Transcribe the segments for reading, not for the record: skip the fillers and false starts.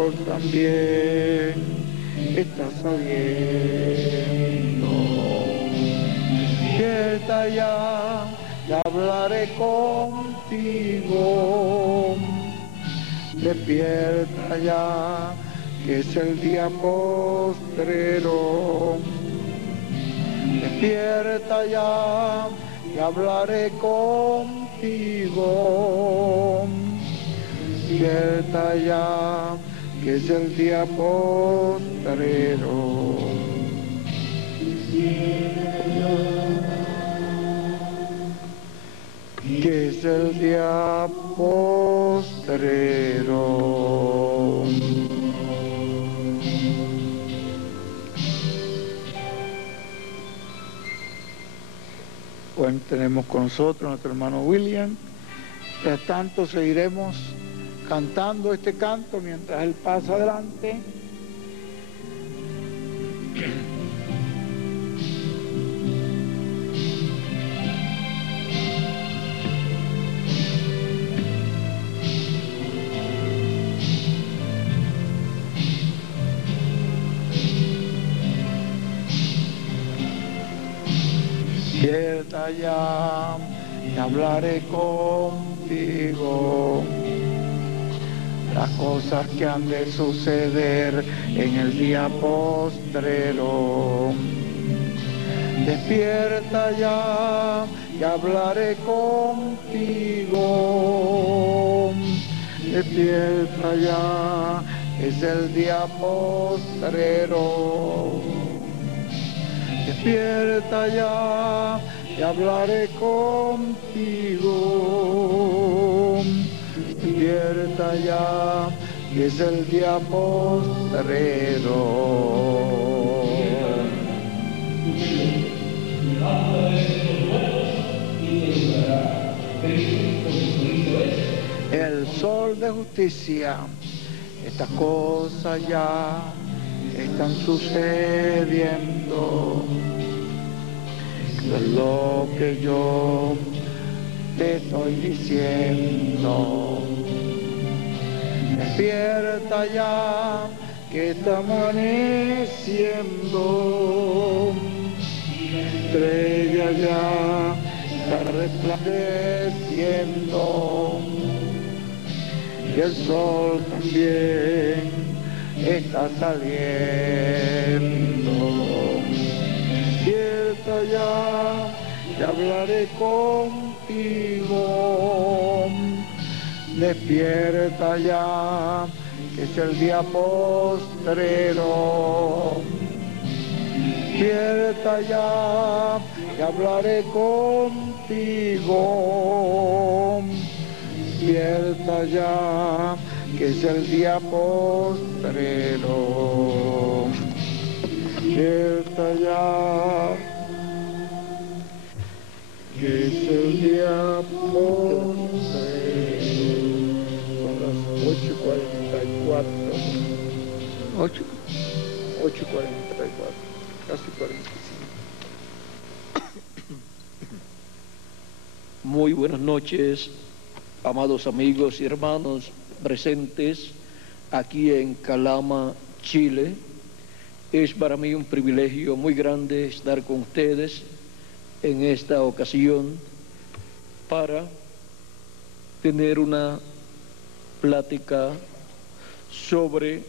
sol también está saliendo. Despierta ya, y hablaré contigo. Despierta ya, que es el día postrero. Despierta ya, y hablaré contigo. Despierta ya, que es el día postrero. Que es el día postrero. Bueno, tenemos con nosotros a nuestro hermano William. Mientras tanto seguiremos cantando este canto mientras él pasa adelante. Despierta ya, y hablaré contigo. Las cosas que han de suceder en el día postrero. Despierta ya, y hablaré contigo. Despierta ya, es el día postrero. Despierta ya, y hablaré contigo. Despierta ya, que es el día postrero. El sol de justicia, estas cosas ya están sucediendo. Es lo que yo te estoy diciendo. Despierta ya, que está amaneciendo. Estrella ya está resplandeciendo. Y el sol también está saliendo. Despierta ya, y hablaré contigo. Despierta ya, que es el día postrero. Despierta ya, y hablaré contigo. Despierta ya, que es el día postrero. Despierta ya, que es el día postrero. Son las 8:44. 8:44, casi 45. Muy buenas noches, amados amigos y hermanos presentes aquí en Calama, Chile. Es para mí un privilegio muy grande estar con ustedes en esta ocasión para tener una plática sobre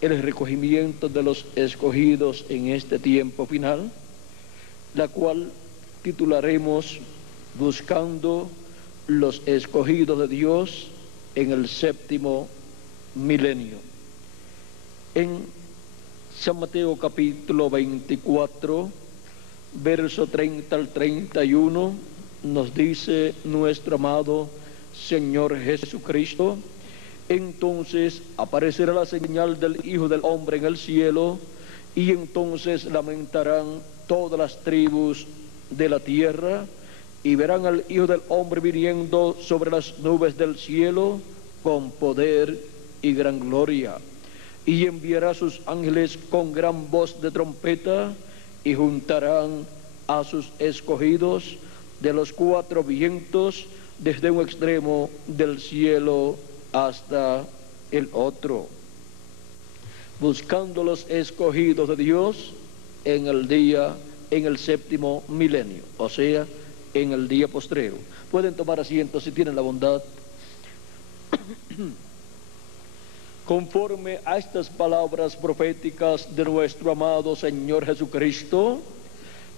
el recogimiento de los escogidos en este tiempo final, la cual titularemos Buscando los escogidos de Dios en el séptimo milenio. En San Mateo capítulo 24, verso 30 al 31, nos dice nuestro amado Señor Jesucristo: entonces aparecerá la señal del Hijo del Hombre en el cielo, y entonces lamentarán todas las tribus de la tierra, y verán al Hijo del Hombre viniendo sobre las nubes del cielo con poder y gran gloria. Y enviará a sus ángeles con gran voz de trompeta, y juntarán a sus escogidos de los cuatro vientos, desde un extremo del cielo hasta el otro, buscando los escogidos de Dios en el séptimo milenio, o sea, en el día postrero. Pueden tomar asiento si tienen la bondad. Conforme a estas palabras proféticas de nuestro amado Señor Jesucristo,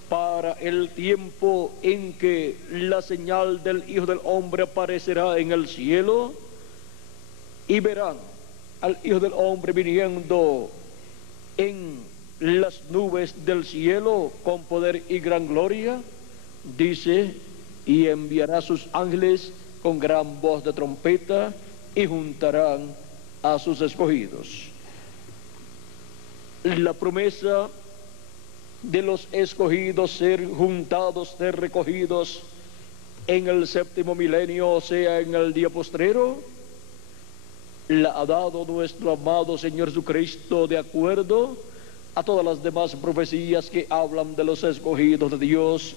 para el tiempo en que la señal del Hijo del Hombre aparecerá en el cielo, y verán al Hijo del Hombre viniendo en las nubes del cielo con poder y gran gloria, dice, y enviará sus ángeles con gran voz de trompeta y juntarán a sus escogidos. La promesa de los escogidos ser juntados, ser recogidos en el séptimo milenio, o sea, en el día postrero, la ha dado nuestro amado Señor Jesucristo de acuerdo a todas las demás profecías que hablan de los escogidos de Dios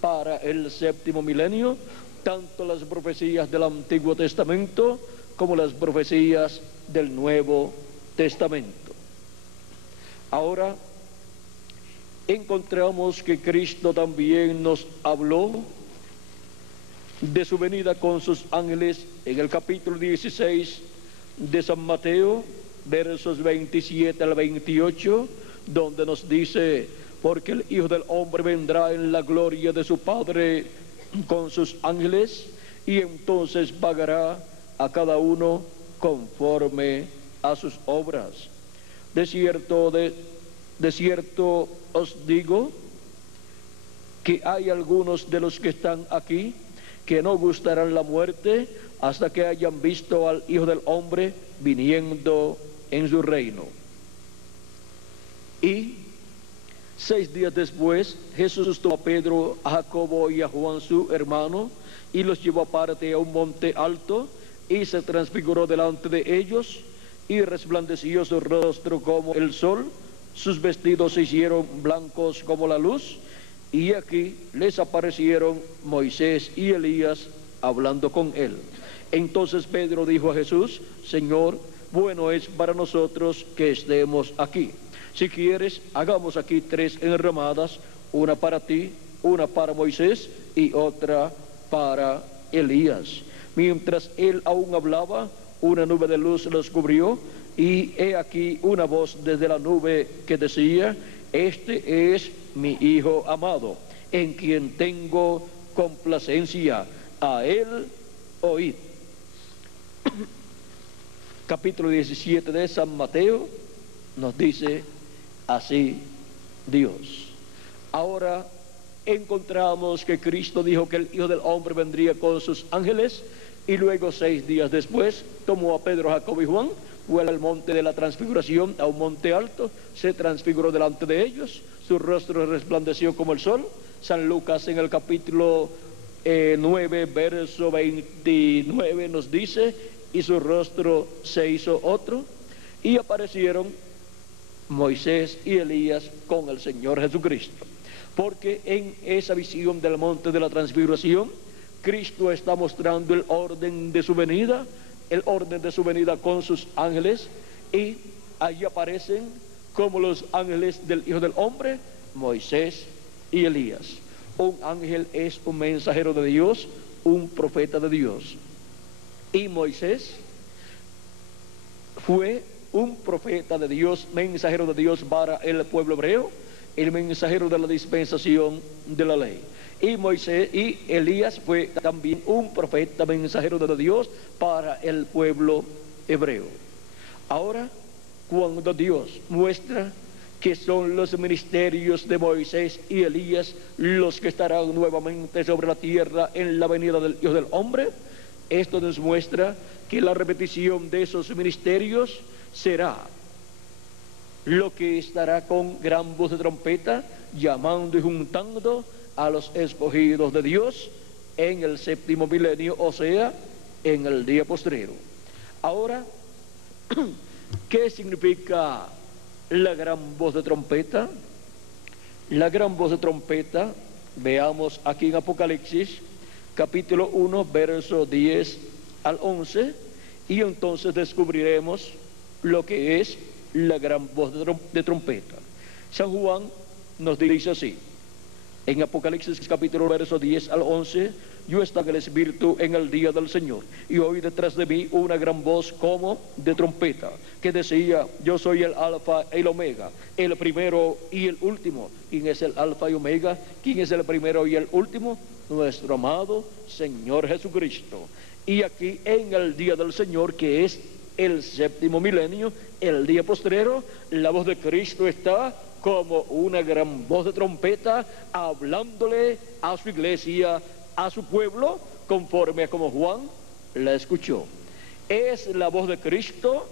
para el séptimo milenio, tanto las profecías del Antiguo Testamento como las profecías del Nuevo Testamento. Ahora encontramos que Cristo también nos habló de su venida con sus ángeles en el capítulo 16 de San Mateo, versos 27 al 28, donde nos dice, porque el Hijo del Hombre vendrá en la gloria de su Padre con sus ángeles, y entonces pagará a cada uno conforme a sus obras. De cierto os digo que hay algunos de los que están aquí que no gustarán la muerte hasta que hayan visto al Hijo del Hombre viniendo en su reino. Y 6 días después, Jesús tomó a Pedro, a Jacobo y a Juan su hermano, y los llevó aparte a un monte alto, y se transfiguró delante de ellos, y resplandeció su rostro como el sol, sus vestidos se hicieron blancos como la luz, y aquí les aparecieron Moisés y Elías hablando con él. Entonces Pedro dijo a Jesús, Señor, bueno es para nosotros que estemos aquí. Si quieres, hagamos aquí 3 enramadas, una para ti, una para Moisés y otra para Elías. Mientras él aún hablaba, una nube de luz los cubrió, y he aquí una voz desde la nube que decía, este es mi Hijo amado, en quien tengo complacencia, a él oíd. Capítulo 17 de San Mateo nos dice así Dios. Ahora encontramos que Cristo dijo que el Hijo del Hombre vendría con sus ángeles, y luego 6 días después tomó a Pedro, Jacobo y Juan, fue al monte de la transfiguración, a un monte alto, se transfiguró delante de ellos, su rostro resplandeció como el sol. San Lucas en el capítulo 9, verso 29 nos dice, y su rostro se hizo otro, y aparecieron Moisés y Elías con el Señor Jesucristo. Porque en esa visión del monte de la transfiguración, Cristo está mostrando el orden de su venida, con sus ángeles, y allí aparecen como los ángeles del Hijo del Hombre, Moisés y Elías. Un ángel es un mensajero de Dios, un profeta de Dios. Y Moisés fue un profeta de Dios, mensajero de Dios para el pueblo hebreo, el mensajero de la dispensación de la ley. Y Elías fue también un profeta, mensajero de Dios para el pueblo hebreo. Ahora, cuando Dios muestra que son los ministerios de Moisés y Elías los que estarán nuevamente sobre la tierra en la venida del Hijo del Hombre, esto nos muestra que la repetición de esos ministerios será lo que estará con gran voz de trompeta, llamando y juntando a los escogidos de Dios en el séptimo milenio, o sea, en el día postrero. Ahora, ¿qué significa la gran voz de trompeta? La gran voz de trompeta, veamos aquí en Apocalipsis, capítulo 1, verso 10 al 11, y entonces descubriremos lo que es la gran voz de trompeta. San Juan nos dice así, en Apocalipsis capítulo verso 10 al 11, yo estaba en el Espíritu en el día del Señor, y oí detrás de mí una gran voz como de trompeta, que decía, yo soy el Alfa y el Omega, el primero y el último. ¿Quién es el Alfa y Omega? ¿Quién es el primero y el último? Nuestro amado Señor Jesucristo. Y aquí en el día del Señor, que es el séptimo milenio, el día postrero, la voz de Cristo está como una gran voz de trompeta, hablándole a su iglesia, a su pueblo, conforme a como Juan la escuchó. Es la voz de Cristo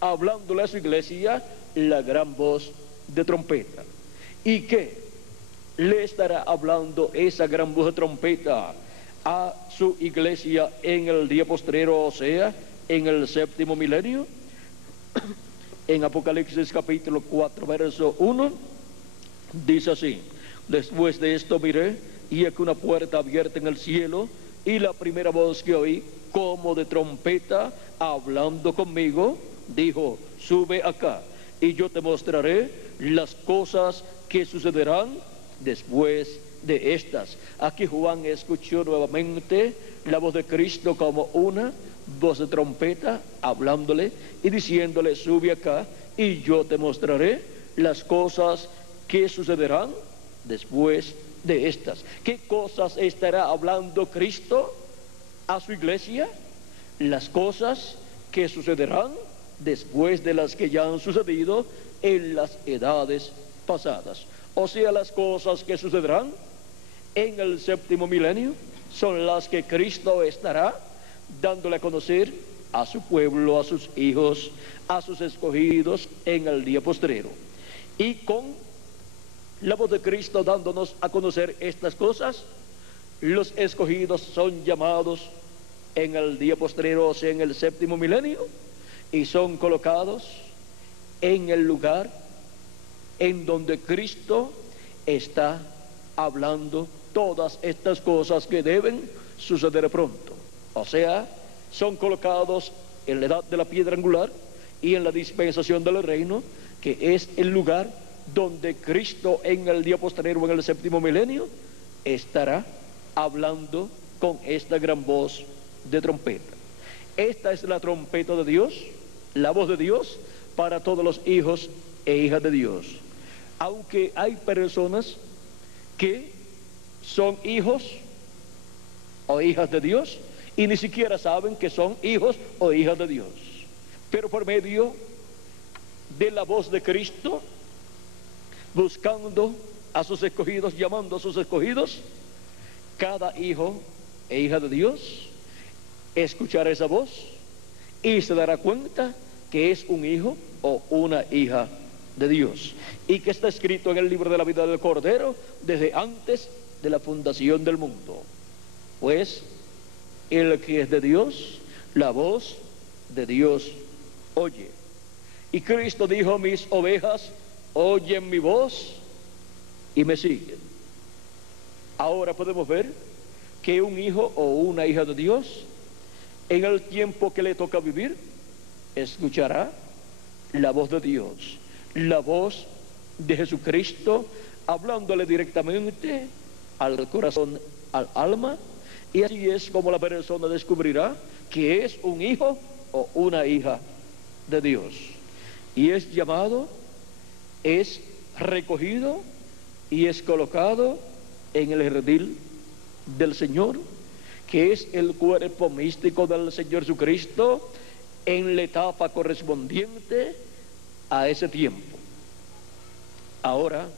hablándole a su iglesia, la gran voz de trompeta. ¿Y qué le estará hablando esa gran voz de trompeta a su iglesia en el día postrero, o sea, en el séptimo milenio? En Apocalipsis capítulo 4 verso 1 dice así, después de esto miré y aquí una puerta abierta en el cielo, y la primera voz que oí como de trompeta hablando conmigo dijo, sube acá y yo te mostraré las cosas que sucederán después de estas. Aquí Juan escuchó nuevamente la voz de Cristo como una voz de trompeta hablándole y diciéndole, sube acá y yo te mostraré las cosas que sucederán después de estas. ¿Qué cosas estará hablando Cristo a su iglesia? Las cosas que sucederán después de las que ya han sucedido en las edades pasadas. O sea, las cosas que sucederán en el séptimo milenio son las que Cristo estará dándole a conocer a su pueblo, a sus hijos, a sus escogidos en el día postrero. Y con la voz de Cristo dándonos a conocer estas cosas, los escogidos son llamados en el día postrero, o sea, en el séptimo milenio, y son colocados en el lugar en donde Cristo está hablando todas estas cosas que deben suceder pronto. O sea, son colocados en la edad de la piedra angular y en la dispensación del reino, que es el lugar donde Cristo en el día posterior, en el séptimo milenio, estará hablando con esta gran voz de trompeta. Esta es la trompeta de Dios, la voz de Dios para todos los hijos e hijas de Dios. Aunque hay personas que son hijos o hijas de Dios y ni siquiera saben que son hijos o hijas de Dios, pero por medio de la voz de Cristo, buscando a sus escogidos, llamando a sus escogidos, cada hijo e hija de Dios escuchará esa voz y se dará cuenta que es un hijo o una hija de Dios, y que está escrito en el libro de la vida del Cordero desde antes de la fundación del mundo. Pues el que es de Dios, la voz de Dios oye. Y Cristo dijo, mis ovejas oyen mi voz y me siguen. Ahora podemos ver que un hijo o una hija de Dios, en el tiempo que le toca vivir, escuchará la voz de Dios, la voz de Jesucristo, hablándole directamente al corazón, al alma, y así es como la persona descubrirá que es un hijo o una hija de Dios, y es llamado, es recogido y es colocado en el redil del Señor, que es el cuerpo místico del Señor Jesucristo, en la etapa correspondiente a ese tiempo. Ahora,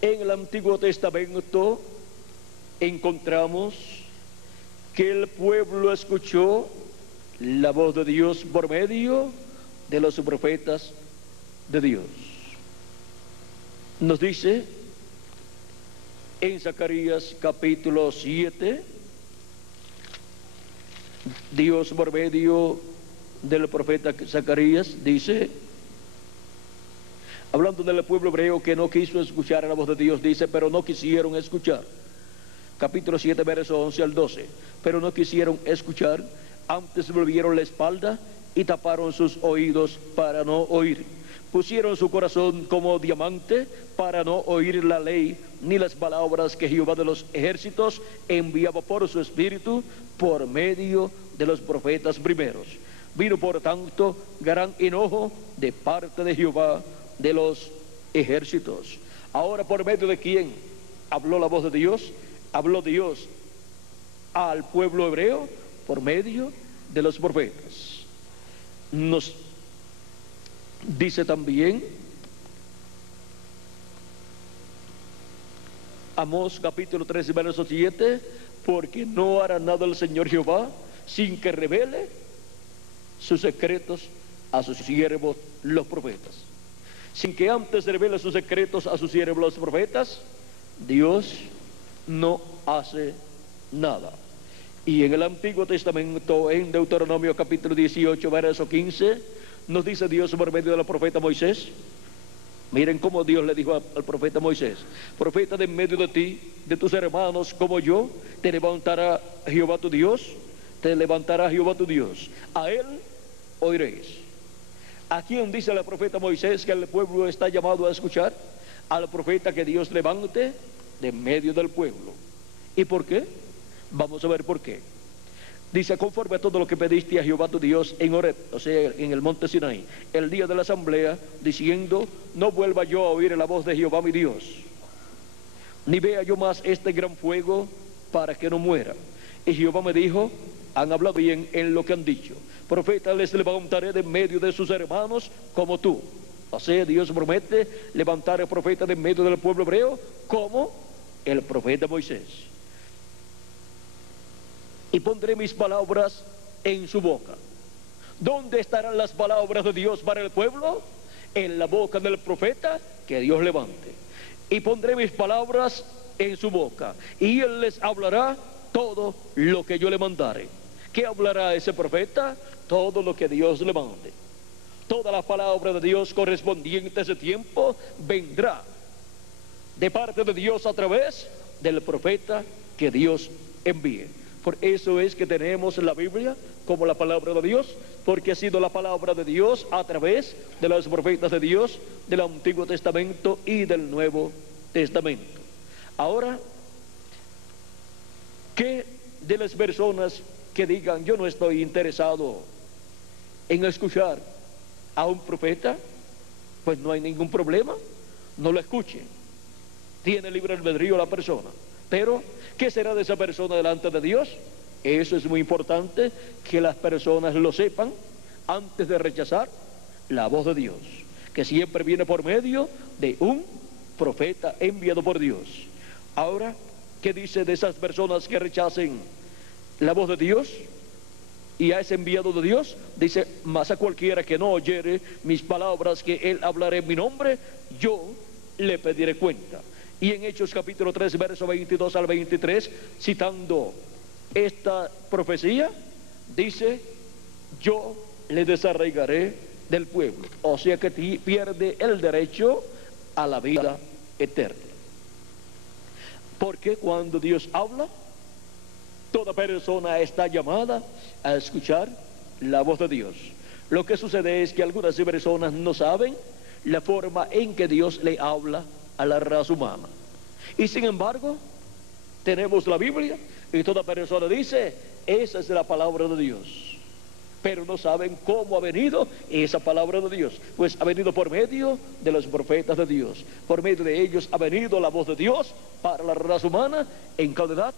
en el Antiguo Testamento encontramos que el pueblo escuchó la voz de Dios por medio de los profetas de Dios. Nos dice en Zacarías capítulo 7, Dios por medio del profeta Zacarías dice, hablando del pueblo hebreo que no quiso escuchar la voz de Dios, dice, pero no quisieron escuchar. Capítulo 7, verso 11 al 12. Pero no quisieron escuchar Antes volvieron la espalda y taparon sus oídos para no oír. Pusieron su corazón como diamante para no oír la ley ni las palabras que Jehová de los ejércitos enviaba por su espíritu por medio de los profetas primeros. Vino por tanto gran enojo de parte de Jehová de los ejércitos. Ahora, ¿por medio de quién habló la voz de Dios? Habló Dios al pueblo hebreo por medio de los profetas. Nos dice también Amós capítulo 13 verso 7, porque no hará nada el Señor Jehová sin que revele sus secretos a sus siervos los profetas. Sin que antes revele sus secretos a sus siervos los profetas, Dios no hace nada. Y en el Antiguo Testamento, en Deuteronomio capítulo 18 verso 15, nos dice Dios por medio del profeta Moisés. Miren cómo Dios le dijo al profeta Moisés: profeta de en medio de ti, de tus hermanos como yo, te levantará Jehová tu Dios, te levantará Jehová tu Dios, a él oiréis. ¿A quién dice el profeta Moisés que el pueblo está llamado a escuchar? Al profeta que Dios levante de en medio del pueblo. ¿Y por qué? Vamos a ver por qué. Dice: conforme a todo lo que pediste a Jehová tu Dios en Horeb, o sea, en el monte Sinaí, el día de la asamblea, diciendo: no vuelva yo a oír la voz de Jehová mi Dios, ni vea yo más este gran fuego, para que no muera. Y Jehová me dijo: han hablado bien en lo que han dicho. Profeta les levantaré de medio de sus hermanos como tú. O sea, Dios promete levantar el profeta de medio del pueblo hebreo como el profeta Moisés. Y pondré mis palabras en su boca. ¿Dónde estarán las palabras de Dios para el pueblo? En la boca del profeta que Dios levante. Y pondré mis palabras en su boca, y él les hablará todo lo que yo le mandare. ¿Qué hablará ese profeta? Todo lo que Dios le mande. Toda la palabra de Dios correspondiente a ese tiempo vendrá de parte de Dios a través del profeta que Dios envíe. Por eso es que tenemos la Biblia como la palabra de Dios, porque ha sido la palabra de Dios a través de los profetas de Dios del Antiguo Testamento y del Nuevo Testamento. Ahora, ¿qué de las personas que digan: yo no estoy interesado en escuchar a un profeta? Pues no hay ningún problema, no lo escuche. Tiene libre albedrío la persona. Pero, ¿qué será de esa persona delante de Dios? Eso es muy importante que las personas lo sepan antes de rechazar la voz de Dios, que siempre viene por medio de un profeta enviado por Dios. Ahora, ¿qué dice de esas personas que rechacen la voz de Dios y a ese enviado de Dios? Dice: mas a cualquiera que no oyere mis palabras que él hablaré en mi nombre, yo le pediré cuenta. Y en Hechos capítulo 3 verso 22 al 23, citando esta profecía, dice: yo le desarraigaré del pueblo. O sea que pierde el derecho a la vida eterna. Porque cuando Dios habla, toda persona está llamada a escuchar la voz de Dios. Lo que sucede es que algunas personas no saben la forma en que Dios le habla a la raza humana. Y sin embargo, tenemos la Biblia y toda persona dice: esa es la palabra de Dios. Pero no saben cómo ha venido esa palabra de Dios. Pues ha venido por medio de los profetas de Dios. Por medio de ellos ha venido la voz de Dios para la raza humana en cada edad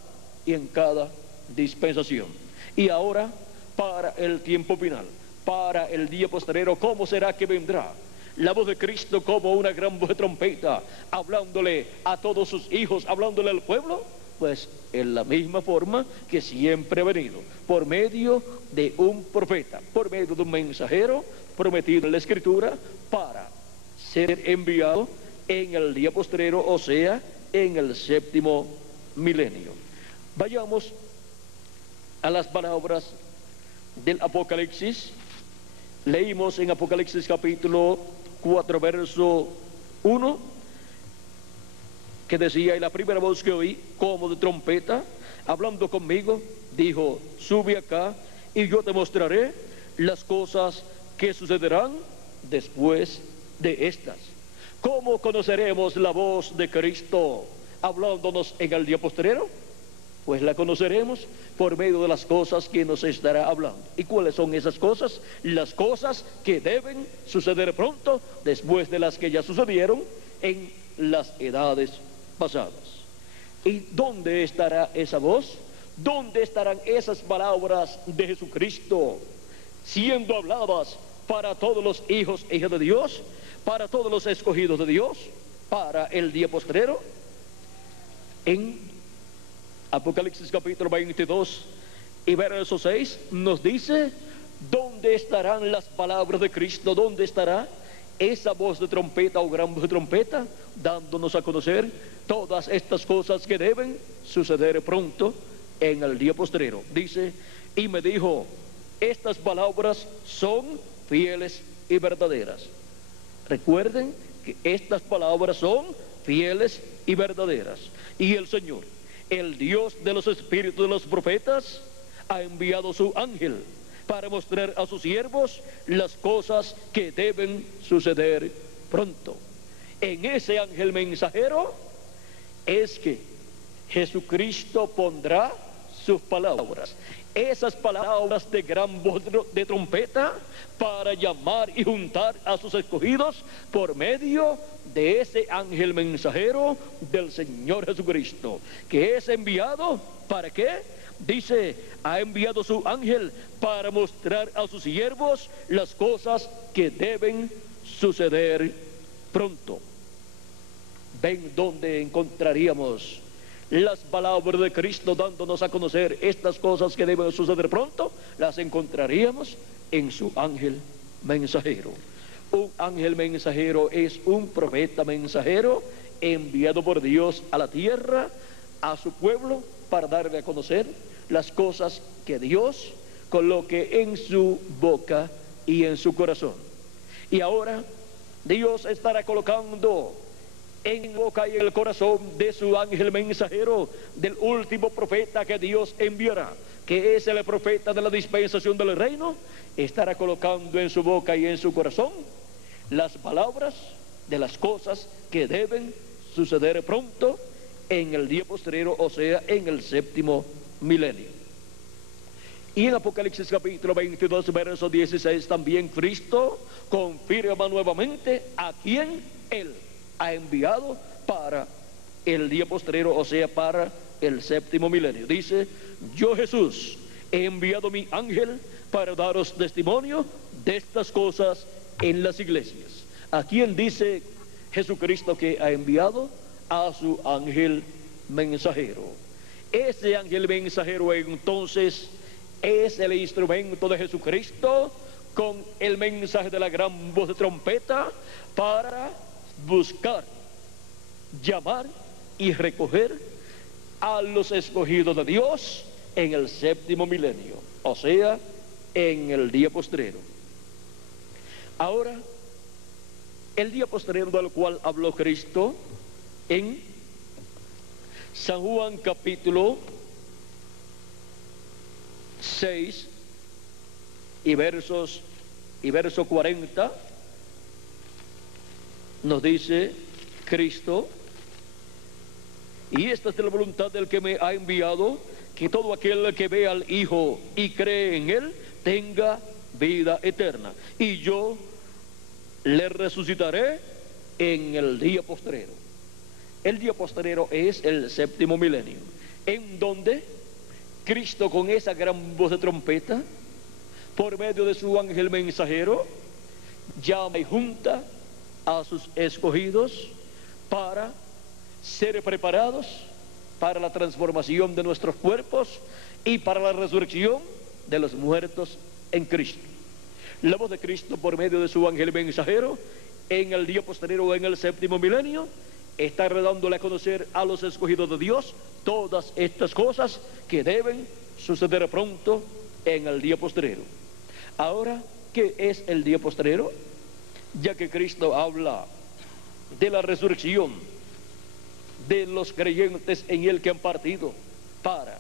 y en cada dispensación. Y ahora, para el tiempo final, para el día postrero, ¿cómo será que vendrá? La voz de Cristo como una gran voz de trompeta, hablándole a todos sus hijos, hablándole al pueblo. Pues en la misma forma que siempre ha venido, por medio de un profeta, por medio de un mensajero prometido en la Escritura, para ser enviado en el día postrero, o sea, en el séptimo milenio. Vayamos a las palabras del Apocalipsis. Leímos en Apocalipsis capítulo 4 verso 1, que decía: y la primera voz que oí como de trompeta hablando conmigo dijo: sube acá y yo te mostraré las cosas que sucederán después de estas. ¿Cómo conoceremos la voz de Cristo hablándonos en el día postrero? Pues la conoceremos por medio de las cosas que nos estará hablando. ¿Y cuáles son esas cosas? Las cosas que deben suceder pronto, después de las que ya sucedieron en las edades pasadas. ¿Y dónde estará esa voz? ¿Dónde estarán esas palabras de Jesucristo siendo habladas para todos los hijos e hijas de Dios, para todos los escogidos de Dios, para el día postrero? En Apocalipsis capítulo 22 y verso 6 nos dice dónde estarán las palabras de Cristo, dónde estará esa voz de trompeta o gran voz de trompeta, dándonos a conocer todas estas cosas que deben suceder pronto en el día postrero. Dice, y me dijo, estas palabras son fieles y verdaderas. Recuerden que estas palabras son fieles y verdaderas. Y el Señor, el Dios de los espíritus de los profetas, ha enviado su ángel para mostrar a sus siervos las cosas que deben suceder pronto. En ese ángel mensajero es que Jesucristo pondrá sus palabras, esas palabras de gran voz de trompeta, para llamar y juntar a sus escogidos por medio de ese ángel mensajero del Señor Jesucristo, que es enviado, ¿para qué? Dice, ha enviado su ángel para mostrar a sus siervos las cosas que deben suceder pronto. ¿Ven dónde encontraríamos las palabras de Cristo dándonos a conocer estas cosas que deben suceder pronto? Las encontraríamos en su ángel mensajero. Un ángel mensajero es un profeta mensajero enviado por Dios a la tierra, a su pueblo, para darle a conocer las cosas que Dios coloque en su boca y en su corazón. Y ahora Dios estará colocando en la boca y en el corazón de su ángel mensajero, del último profeta que Dios enviará, que es el profeta de la dispensación del reino, estará colocando en su boca y en su corazón las palabras de las cosas que deben suceder pronto en el día postrero, o sea, en el séptimo milenio. Y en Apocalipsis capítulo 22, verso 16, también Cristo confirma nuevamente a quién Él ha enviado para el día postrero, o sea, para el séptimo milenio. Dice, yo Jesús he enviado mi ángel para daros testimonio de estas cosas en las iglesias. ¿A quién dice Jesucristo que ha enviado? A su ángel mensajero. Ese ángel mensajero entonces es el instrumento de Jesucristo con el mensaje de la gran voz de trompeta para buscar, llamar y recoger a los escogidos de Dios en el séptimo milenio, o sea, en el día postrero. Ahora, el día postrero del cual habló Cristo en San Juan capítulo 6 y verso 40, nos dice Cristo, y esta es la voluntad del que me ha enviado, que todo aquel que ve al Hijo y cree en Él tenga vida eterna, y yo le resucitaré en el día postrero. El día postrero es el séptimo milenio, en donde Cristo, con esa gran voz de trompeta, por medio de su ángel mensajero, llama y junta a sus escogidos para ser preparados para la transformación de nuestros cuerpos y para la resurrección de los muertos en Cristo. La voz de Cristo, por medio de su ángel mensajero, en el día posterior o en el séptimo milenio, está dándole a conocer a los escogidos de Dios todas estas cosas que deben suceder pronto en el día postrero. Ahora, ¿qué es el día postrero? Ya que Cristo habla de la resurrección de los creyentes en Él que han partido para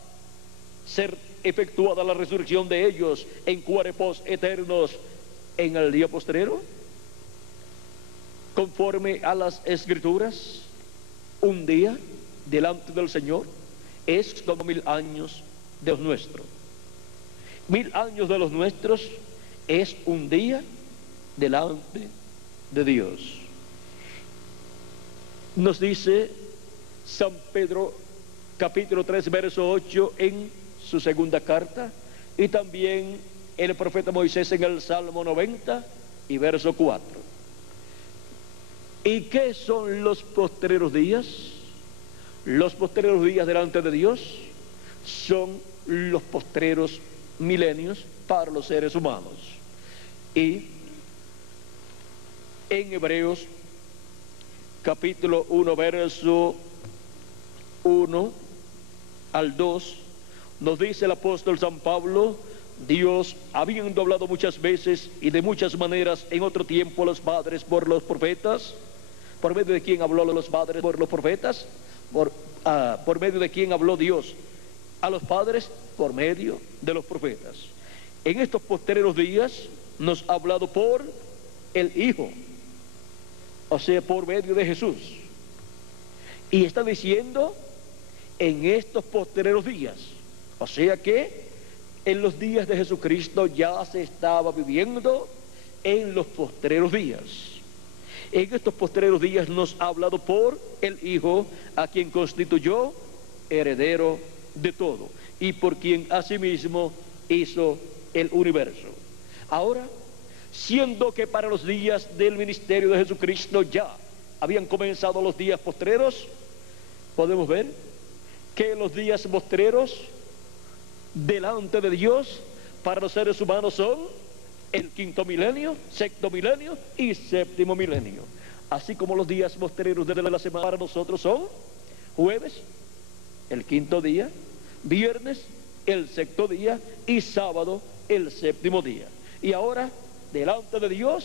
ser efectuada la resurrección de ellos en cuerpos eternos en el día postrero? Conforme a las Escrituras, un día delante del Señor es como 1000 años de los nuestros. 1000 años de los nuestros es un día delante de Dios. Nos dice San Pedro, capítulo 3, verso 8, en su segunda carta, y también el profeta Moisés en el Salmo 90 y verso 4. ¿Y qué son los postreros días? Los postreros días delante de Dios son los postreros milenios para los seres humanos. Y en Hebreos capítulo 1, verso 1 al 2, nos dice el apóstol San Pablo: Dios, habiendo hablado muchas veces y de muchas maneras en otro tiempo a los padres por los profetas. ¿Por medio de quién habló a los padres por los profetas? Por medio de quién habló Dios a los padres, por medio de los profetas. En estos postreros días nos ha hablado por el Hijo, o sea, por medio de Jesús. Y está diciendo en estos postreros días, o sea que en los días de Jesucristo ya se estaba viviendo en los postreros días. En estos postreros días nos ha hablado por el Hijo, a quien constituyó heredero de todo y por quien asimismo hizo el universo. Ahora, siendo que para los días del ministerio de Jesucristo ya habían comenzado los días postreros, podemos ver que los días postreros delante de Dios para los seres humanos son el quinto milenio, sexto milenio y séptimo milenio. Así como los días postreros de la semana para nosotros son jueves, el quinto día, viernes, el sexto día, y sábado, el séptimo día. Y ahora, delante de Dios,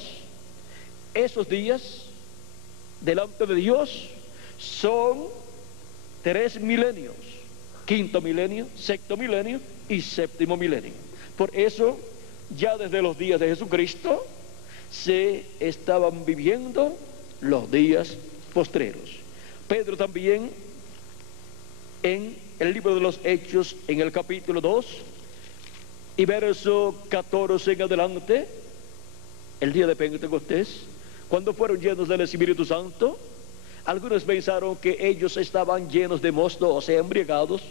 esos días delante de Dios son 3 milenios: quinto milenio, sexto milenio y séptimo milenio. Por eso, ya desde los días de Jesucristo se estaban viviendo los días postreros. Pedro también, en el libro de los Hechos, en el capítulo 2 y verso 14 en adelante, el día de Pentecostés, cuando fueron llenos del Espíritu Santo, algunos pensaron que ellos estaban llenos de mosto, o sea, embriagados,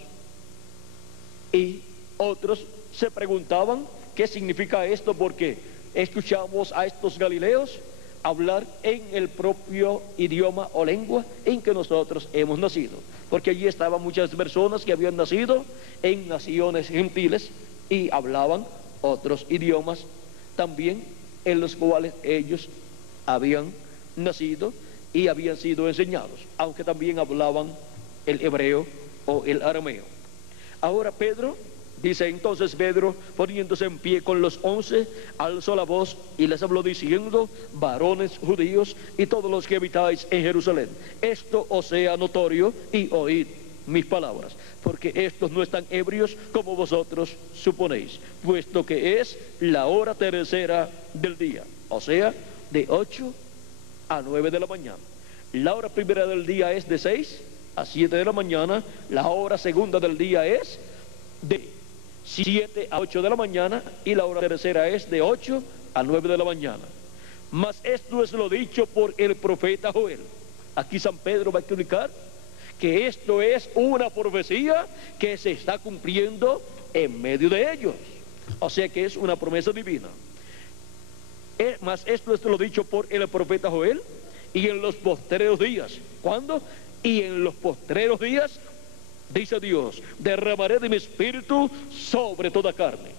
y otros se preguntaban qué significa esto, porque escuchamos a estos galileos hablar en el propio idioma o lengua en que nosotros hemos nacido, porque allí estaban muchas personas que habían nacido en naciones gentiles y hablaban otros idiomas también en los cuales ellos habían nacido y habían sido enseñados, aunque también hablaban el hebreo o el arameo. Ahora Pedro dice: entonces Pedro, poniéndose en pie con los 11, alzó la voz y les habló diciendo: varones judíos y todos los que habitáis en Jerusalén, esto os sea notorio y oíd mis palabras, porque estos no están ebrios como vosotros suponéis, puesto que es la hora tercera del día, o sea, de 8 a 9 de la mañana. La hora primera del día es de 6 a 7 de la mañana, la hora segunda del día es de 7 a 8 de la mañana, y la hora tercera es de 8 a 9 de la mañana. Mas esto es lo dicho por el profeta Joel. Aquí San Pedro va a explicar que esto es una profecía que se está cumpliendo en medio de ellos, o sea que es una promesa divina. Mas esto es lo dicho por el profeta Joel: y en los postreros días. ¿Cuándo? Y en los postreros días, dice Dios, derramaré de mi espíritu sobre toda carne,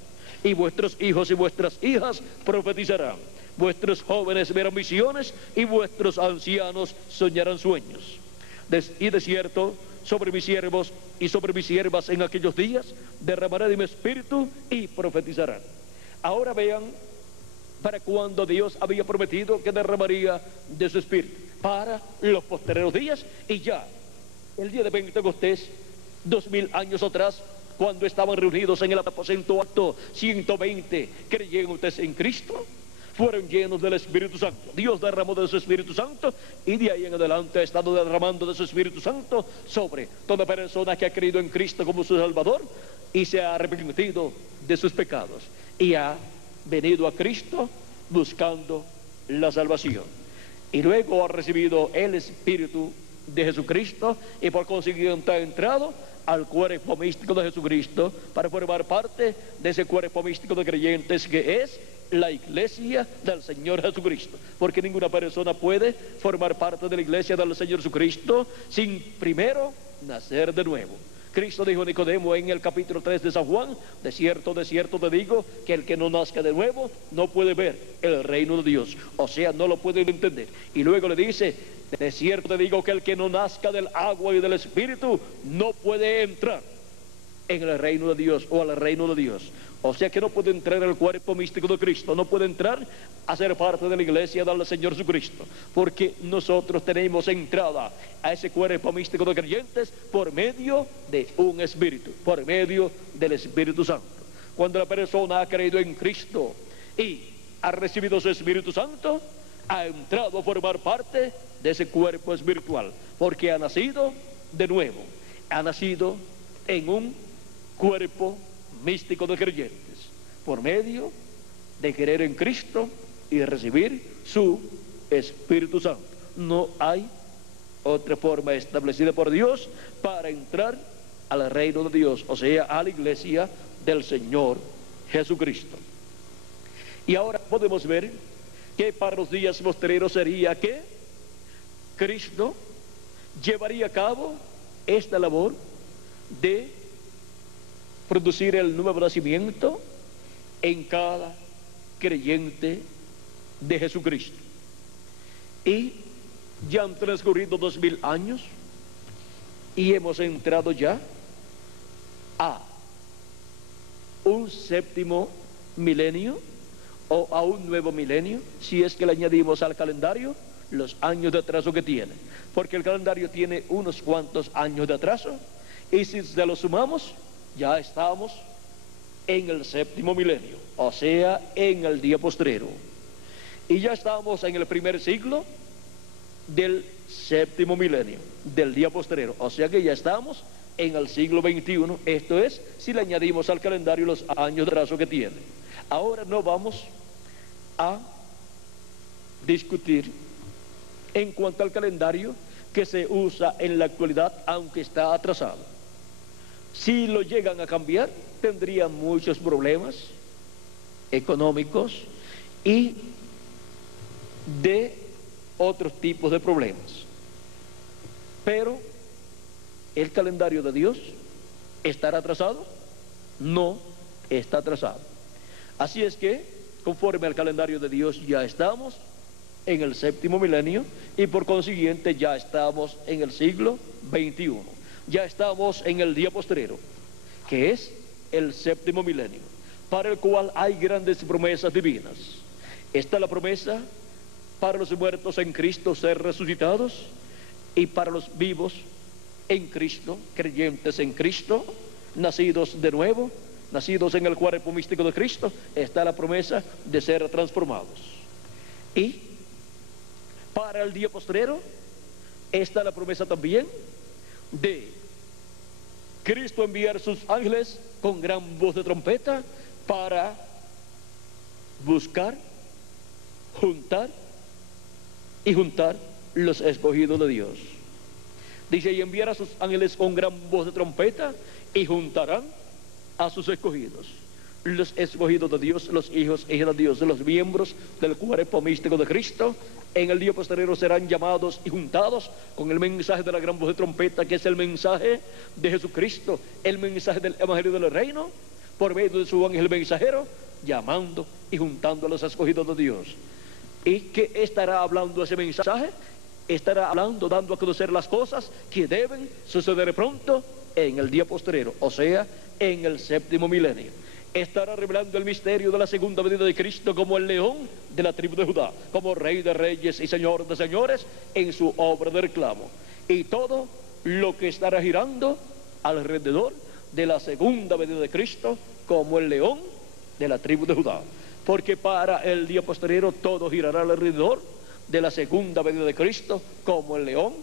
y vuestros hijos y vuestras hijas profetizarán, vuestros jóvenes verán visiones, y vuestros ancianos soñarán sueños. Y de cierto, sobre mis siervos y sobre mis siervas en aquellos días derramaré de mi espíritu y profetizarán. Ahora vean para cuando Dios había prometido que derramaría de su espíritu: para los postreros días. Y ya el día de Pentecostés, 2000 años atrás, cuando estaban reunidos en el aposento alto, 120 creyeron ustedes en Cristo, fueron llenos del Espíritu Santo. Dios derramó de su Espíritu Santo y de ahí en adelante ha estado derramando de su Espíritu Santo sobre toda persona que ha creído en Cristo como su Salvador y se ha arrepentido de sus pecados y ha venido a Cristo buscando la salvación. Y luego ha recibido el Espíritu de Jesucristo y por consiguiente ha entrado al cuerpo místico de Jesucristo para formar parte de ese cuerpo místico de creyentes que es la iglesia del Señor Jesucristo, porque ninguna persona puede formar parte de la iglesia del Señor Jesucristo sin primero nacer de nuevo. Cristo dijo a Nicodemo en el capítulo 3 de San Juan: de cierto te digo que el que no nazca de nuevo no puede ver el reino de Dios, o sea, no lo puede entender. Y luego le dice: de cierto te digo que el que no nazca del agua y del Espíritu no puede entrar en el reino de Dios o al reino de Dios. O sea que no puede entrar al cuerpo místico de Cristo, no puede entrar a ser parte de la iglesia del Señor Jesucristo, porque nosotros tenemos entrada a ese cuerpo místico de creyentes por medio de un Espíritu, por medio del Espíritu Santo. Cuando la persona ha creído en Cristo y ha recibido su Espíritu Santo, ha entrado a formar parte de ese cuerpo espiritual, porque ha nacido de nuevo, ha nacido en un cuerpo místico de creyentes, por medio de creer en Cristo y recibir su Espíritu Santo. No hay otra forma establecida por Dios para entrar al reino de Dios, o sea, a la iglesia del Señor Jesucristo. Y ahora podemos ver que para los días posteriores sería que Cristo llevaría a cabo esta labor de producir el nuevo nacimiento en cada creyente de Jesucristo. Y ya han transcurrido 2000 años y hemos entrado ya a un séptimo milenio o a un nuevo milenio, si es que le añadimos al calendario los años de atraso que tiene, porque el calendario tiene unos cuantos años de atraso, y si se lo sumamos ya estamos en el séptimo milenio, o sea, en el día postrero, y ya estamos en el primer siglo del séptimo milenio, del día postrero, o sea que ya estamos en el siglo XXI, esto es, si le añadimos al calendario los años de atraso que tiene. Ahora no vamos a discutir en cuanto al calendario que se usa en la actualidad, aunque está atrasado. Si lo llegan a cambiar, tendrían muchos problemas económicos y de otros tipos de problemas. Pero el calendario de Dios ¿estará atrasado? No está atrasado. Así es que, conforme al calendario de Dios, ya estamos en el séptimo milenio y por consiguiente ya estamos en el siglo XXI. Ya estamos en el día postrero, que es el séptimo milenio, para el cual hay grandes promesas divinas. Está la promesa para los muertos en Cristo ser resucitados, y para los vivos en Cristo, creyentes en Cristo, nacidos de nuevo, nacidos en el cuerpo místico de Cristo, está la promesa de ser transformados. Y para el día postrero está la promesa también de Cristo enviar sus ángeles con gran voz de trompeta para buscar, juntar los escogidos de Dios. Dice: y enviará a sus ángeles con gran voz de trompeta y juntarán a sus escogidos. Los escogidos de Dios, los hijos e hijas de Dios, los miembros del cuerpo místico de Cristo, en el día posterior serán llamados y juntados con el mensaje de la gran voz de trompeta, que es el mensaje de Jesucristo, el mensaje del Evangelio del Reino, por medio de su ángel mensajero, llamando y juntando a los escogidos de Dios. ¿Y qué estará hablando ese mensaje? Estará hablando, dando a conocer las cosas que deben suceder pronto en el día postrero, o sea, en el séptimo milenio. Estará revelando el misterio de la segunda venida de Cristo como el león de la tribu de Judá, como Rey de reyes y Señor de señores en su obra de reclamo. Y todo lo que estará girando alrededor de la segunda venida de Cristo como el león de la tribu de Judá. Porque para el día posterior todo girará alrededor de la segunda venida de Cristo como el león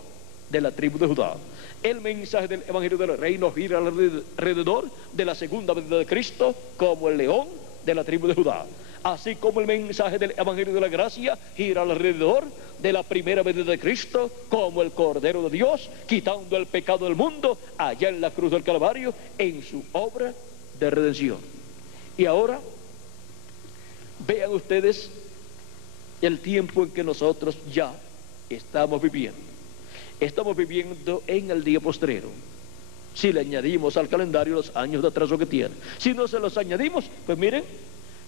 de la tribu de Judá. El mensaje del Evangelio del Reino gira alrededor de la segunda venida de Cristo como el león de la tribu de Judá. Así como el mensaje del Evangelio de la Gracia gira alrededor de la primera venida de Cristo como el Cordero de Dios, quitando el pecado del mundo allá en la cruz del Calvario en su obra de redención. Y ahora vean ustedes el tiempo en que nosotros ya estamos viviendo. Estamos viviendo en el día postrero. Si le añadimos al calendario los años de atraso que tiene. Si no se los añadimos, pues miren,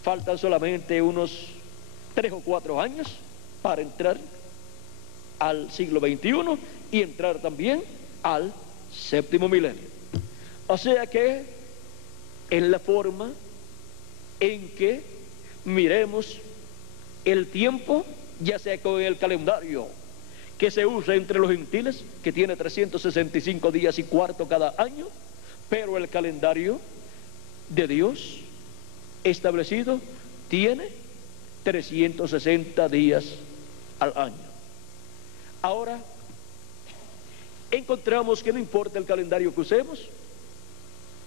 faltan solamente unos 3 o 4 años para entrar al siglo XXI y entrar también al séptimo milenio. O sea que en la forma en que miremos el tiempo, ya sea con el calendario que se usa entre los gentiles, que tiene 365 días y cuarto cada año, pero el calendario de Dios establecido tiene 360 días al año. Ahora encontramos que no importa el calendario que usemos,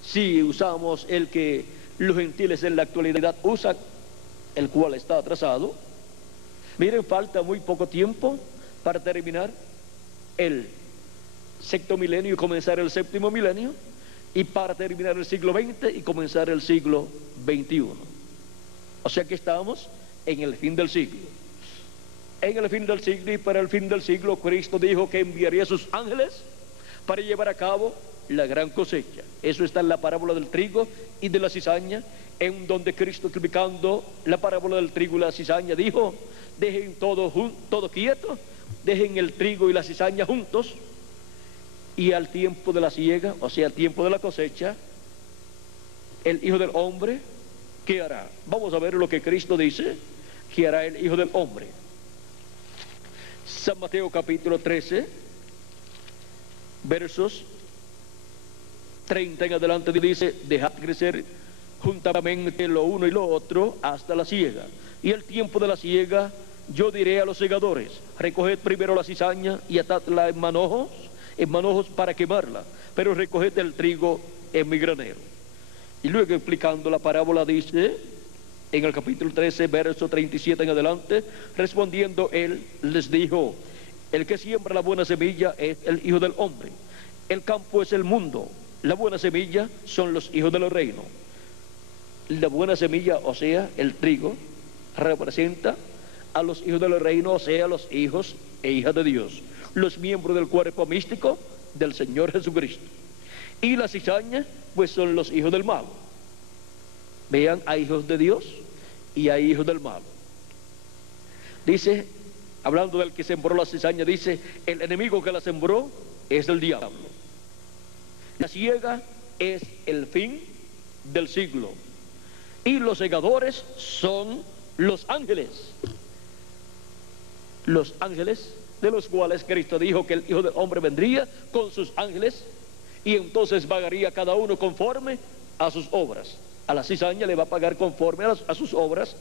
si usamos el que los gentiles en la actualidad usan, el cual está atrasado, miren, falta muy poco tiempo para terminar el sexto milenio y comenzar el séptimo milenio, y para terminar el siglo XX y comenzar el siglo XXI. O sea que estamos en el fin del siglo. En el fin del siglo, y para el fin del siglo Cristo dijo que enviaría a sus ángeles para llevar a cabo la gran cosecha. Eso está en la parábola del trigo y de la cizaña, en donde Cristo, explicando la parábola del trigo y la cizaña, dijo: dejen todo quieto, dejen el trigo y la cizaña juntos, y al tiempo de la siega, o sea, al tiempo de la cosecha, el Hijo del Hombre, ¿qué hará? Vamos a ver lo que Cristo dice que hará el Hijo del Hombre. San Mateo capítulo 13, versos 30 en adelante, dice: dejad crecer juntamente lo uno y lo otro hasta la siega. Y el tiempo de la siega, yo diré a los segadores: recoged primero la cizaña y atadla en manojos para quemarla, pero recoged el trigo en mi granero. Y luego, explicando la parábola, dice en el capítulo 13, verso 37 en adelante: respondiendo él, les dijo: el que siembra la buena semilla es el Hijo del Hombre. El campo es el mundo, la buena semilla son los hijos del reino. La buena semilla, o sea, el trigo, representa a los hijos del reino, o sea, los hijos e hijas de Dios, los miembros del cuerpo místico del Señor Jesucristo. Y la cizaña, pues son los hijos del malo. Vean, hay hijos de Dios y hay hijos del malo. Dice, hablando del que sembró la cizaña, dice: el enemigo que la sembró es el diablo. La siega es el fin del siglo, y los segadores son los ángeles de los cuales Cristo dijo que el Hijo del Hombre vendría con sus ángeles, y entonces pagaría cada uno conforme a sus obras. A la cizaña le va a pagar conforme a sus obras.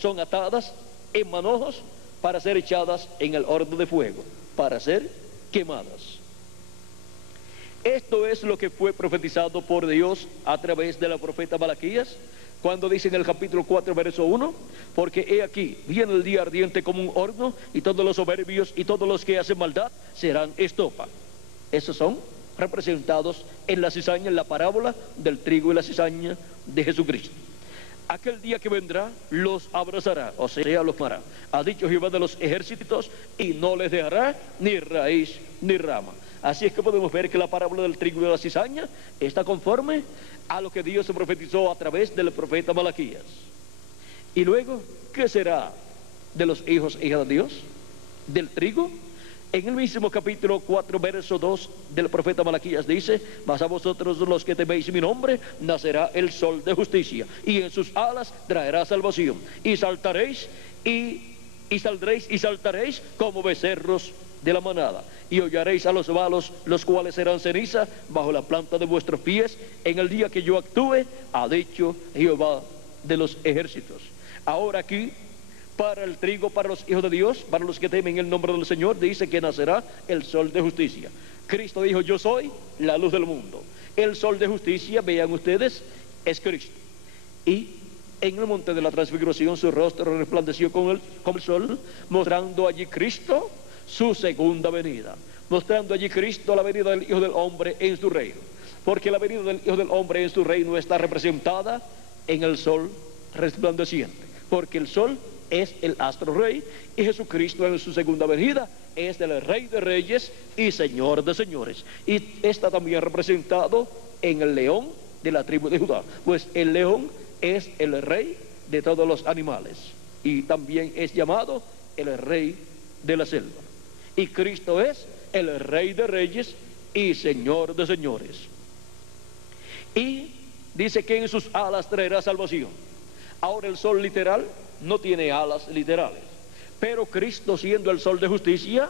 Son atadas en manojos para ser echadas en el horno de fuego, para ser quemadas. Esto es lo que fue profetizado por Dios a través de la profeta Malaquías, cuando dice en el capítulo 4, verso 1: porque he aquí, viene el día ardiente como un horno, y todos los soberbios y todos los que hacen maldad serán estopa. Esos son representados en la cizaña, en la parábola del trigo y la cizaña de Jesucristo. Aquel día que vendrá los abrazará, o sea, los fará, ha dicho Jehová de los ejércitos, y no les dejará ni raíz ni rama. Así es que podemos ver que la parábola del trigo y de la cizaña está conforme a lo que Dios se profetizó a través del profeta Malaquías. Y luego, ¿qué será de los hijos e hijas de Dios? Del trigo. En el mismo capítulo 4, verso 2 del profeta Malaquías dice: mas a vosotros los que teméis mi nombre, nacerá el sol de justicia, y en sus alas traerá salvación, y saltaréis y saldréis y saltaréis como becerros de la manada, y hollaréis a los malos, los cuales serán ceniza bajo la planta de vuestros pies en el día que yo actúe, ha dicho Jehová de los ejércitos. Ahora aquí, para el trigo, para los hijos de Dios, para los que temen el nombre del Señor, dice que nacerá el sol de justicia. Cristo dijo: yo soy la luz del mundo. El sol de justicia, vean ustedes, es Cristo. Y en el monte de la transfiguración su rostro resplandeció como el sol, mostrando allí Cristo su segunda venida, mostrando allí Cristo la venida del Hijo del Hombre en su reino, porque la venida del Hijo del Hombre en su reino está representada en el sol resplandeciente, porque el sol es el astro rey, y Jesucristo en su segunda venida es el Rey de Reyes y Señor de Señores, y está también representado en el león de la tribu de Judá, pues el león es el rey de todos los animales, y también es llamado el Rey de la selva. Y Cristo es el Rey de Reyes y Señor de Señores. Y dice que en sus alas traerá salvación. Ahora el sol literal no tiene alas literales, pero Cristo, siendo el sol de justicia,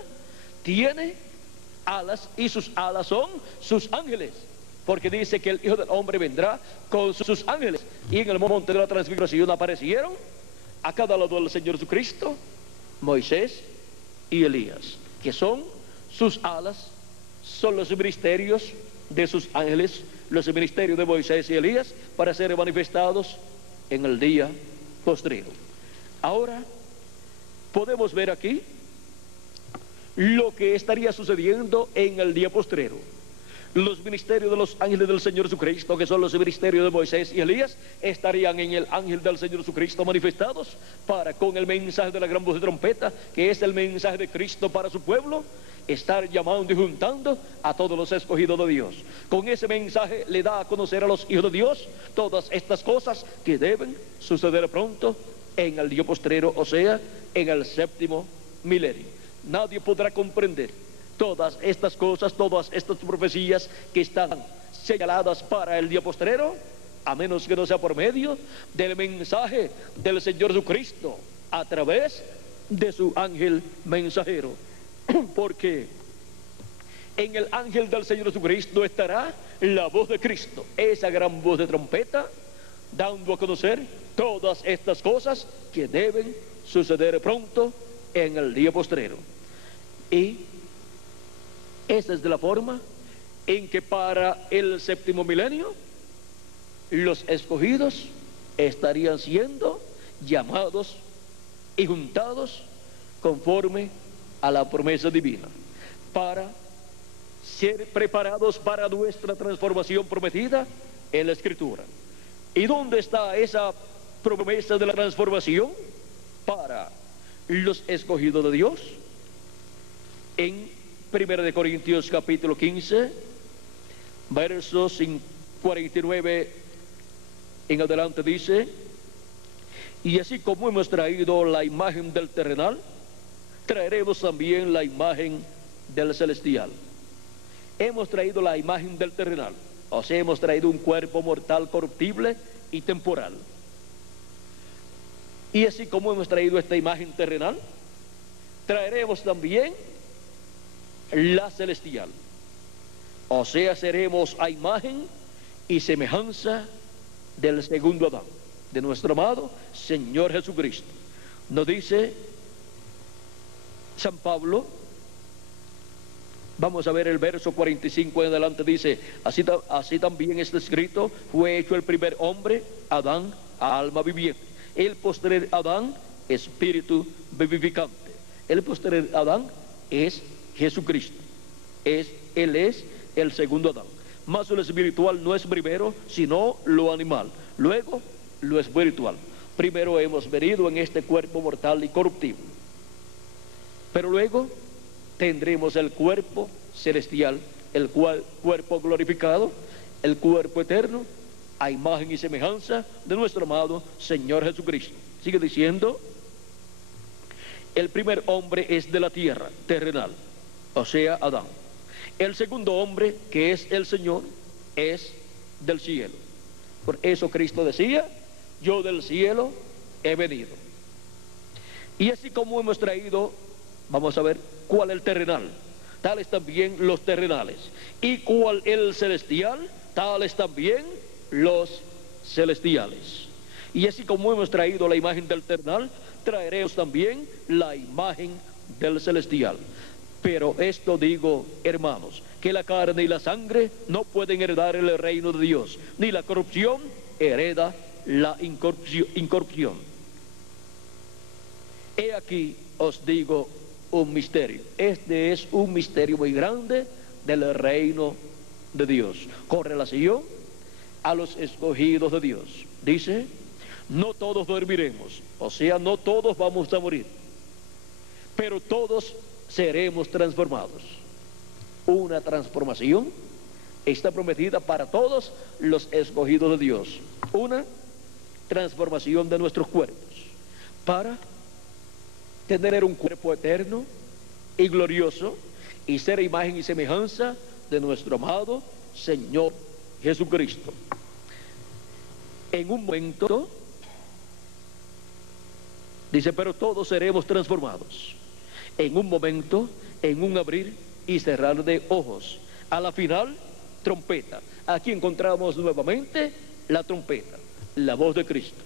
tiene alas, y sus alas son sus ángeles, porque dice que el Hijo del Hombre vendrá con sus ángeles. Y en el monte de la transfiguración aparecieron a cada lado del Señor Jesucristo Moisés y Elías, que son sus alas, son los ministerios de sus ángeles, los ministerios de Moisés y Elías, para ser manifestados en el día postrero. Ahora podemos ver aquí lo que estaría sucediendo en el día postrero. Los ministerios de los ángeles del Señor Jesucristo, que son los ministerios de Moisés y Elías, estarían en el ángel del Señor Jesucristo manifestados para, con el mensaje de la gran voz de trompeta, que es el mensaje de Cristo para su pueblo, estar llamando y juntando a todos los escogidos de Dios. Con ese mensaje le da a conocer a los hijos de Dios todas estas cosas que deben suceder pronto en el día postrero, o sea, en el séptimo milenio. Nadie podrá comprender todas estas cosas, todas estas profecías que están señaladas para el día postrero, a menos que no sea por medio del mensaje del Señor Jesucristo a través de su ángel mensajero. Porque en el ángel del Señor Jesucristo estará la voz de Cristo, esa gran voz de trompeta, dando a conocer todas estas cosas que deben suceder pronto en el día postrero. Y esa es de la forma en que para el séptimo milenio los escogidos estarían siendo llamados y juntados conforme a la promesa divina, para ser preparados para nuestra transformación prometida en la Escritura. ¿Y dónde está esa promesa de la transformación para los escogidos de Dios? En 1 Corintios capítulo 15, versos 49 en adelante dice: y así como hemos traído la imagen del terrenal, traeremos también la imagen del celestial. Hemos traído la imagen del terrenal, o sea, hemos traído un cuerpo mortal, corruptible y temporal. Y así como hemos traído esta imagen terrenal, traeremos también la celestial, o sea, seremos a imagen y semejanza del segundo Adán, de nuestro amado Señor Jesucristo. Nos dice San Pablo, vamos a ver el verso 45 en adelante, dice: así también está escrito, fue hecho el primer hombre, Adán, alma viviente; el postrer Adán, espíritu vivificante. El postrer Adán es Jesucristo, Él es el segundo Adán. Mas lo espiritual no es primero, sino lo animal, luego lo espiritual. Primero hemos venido en este cuerpo mortal y corruptible, pero luego tendremos el cuerpo celestial, el cuerpo glorificado, el cuerpo eterno, a imagen y semejanza de nuestro amado Señor Jesucristo. Sigue diciendo: el primer hombre es de la tierra, terrenal, o sea, Adán. El segundo hombre, que es el Señor, es del cielo. Por eso Cristo decía: yo del cielo he venido. Y así como hemos traído Vamos a ver cuál el terrenal, tales también los terrenales, y cuál el celestial, tales también los celestiales. Y así como hemos traído la imagen del terrenal, traeremos también la imagen del celestial. Pero esto digo, hermanos, que la carne y la sangre no pueden heredar el reino de Dios, ni la corrupción hereda la incorrupción. He aquí os digo un misterio. Este es un misterio muy grande del reino de Dios, con relación a los escogidos de Dios. Dice, no todos dormiremos, o sea, no todos vamos a morir, pero todos seremos transformados. Una transformación está prometida para todos los escogidos de Dios. Una transformación de nuestros cuerpos para tener un cuerpo eterno y glorioso y ser imagen y semejanza de nuestro amado Señor Jesucristo. En un momento, dice, pero todos seremos transformados. En un momento, en un abrir y cerrar de ojos. A la final, trompeta. Aquí encontramos nuevamente la trompeta, la voz de Cristo.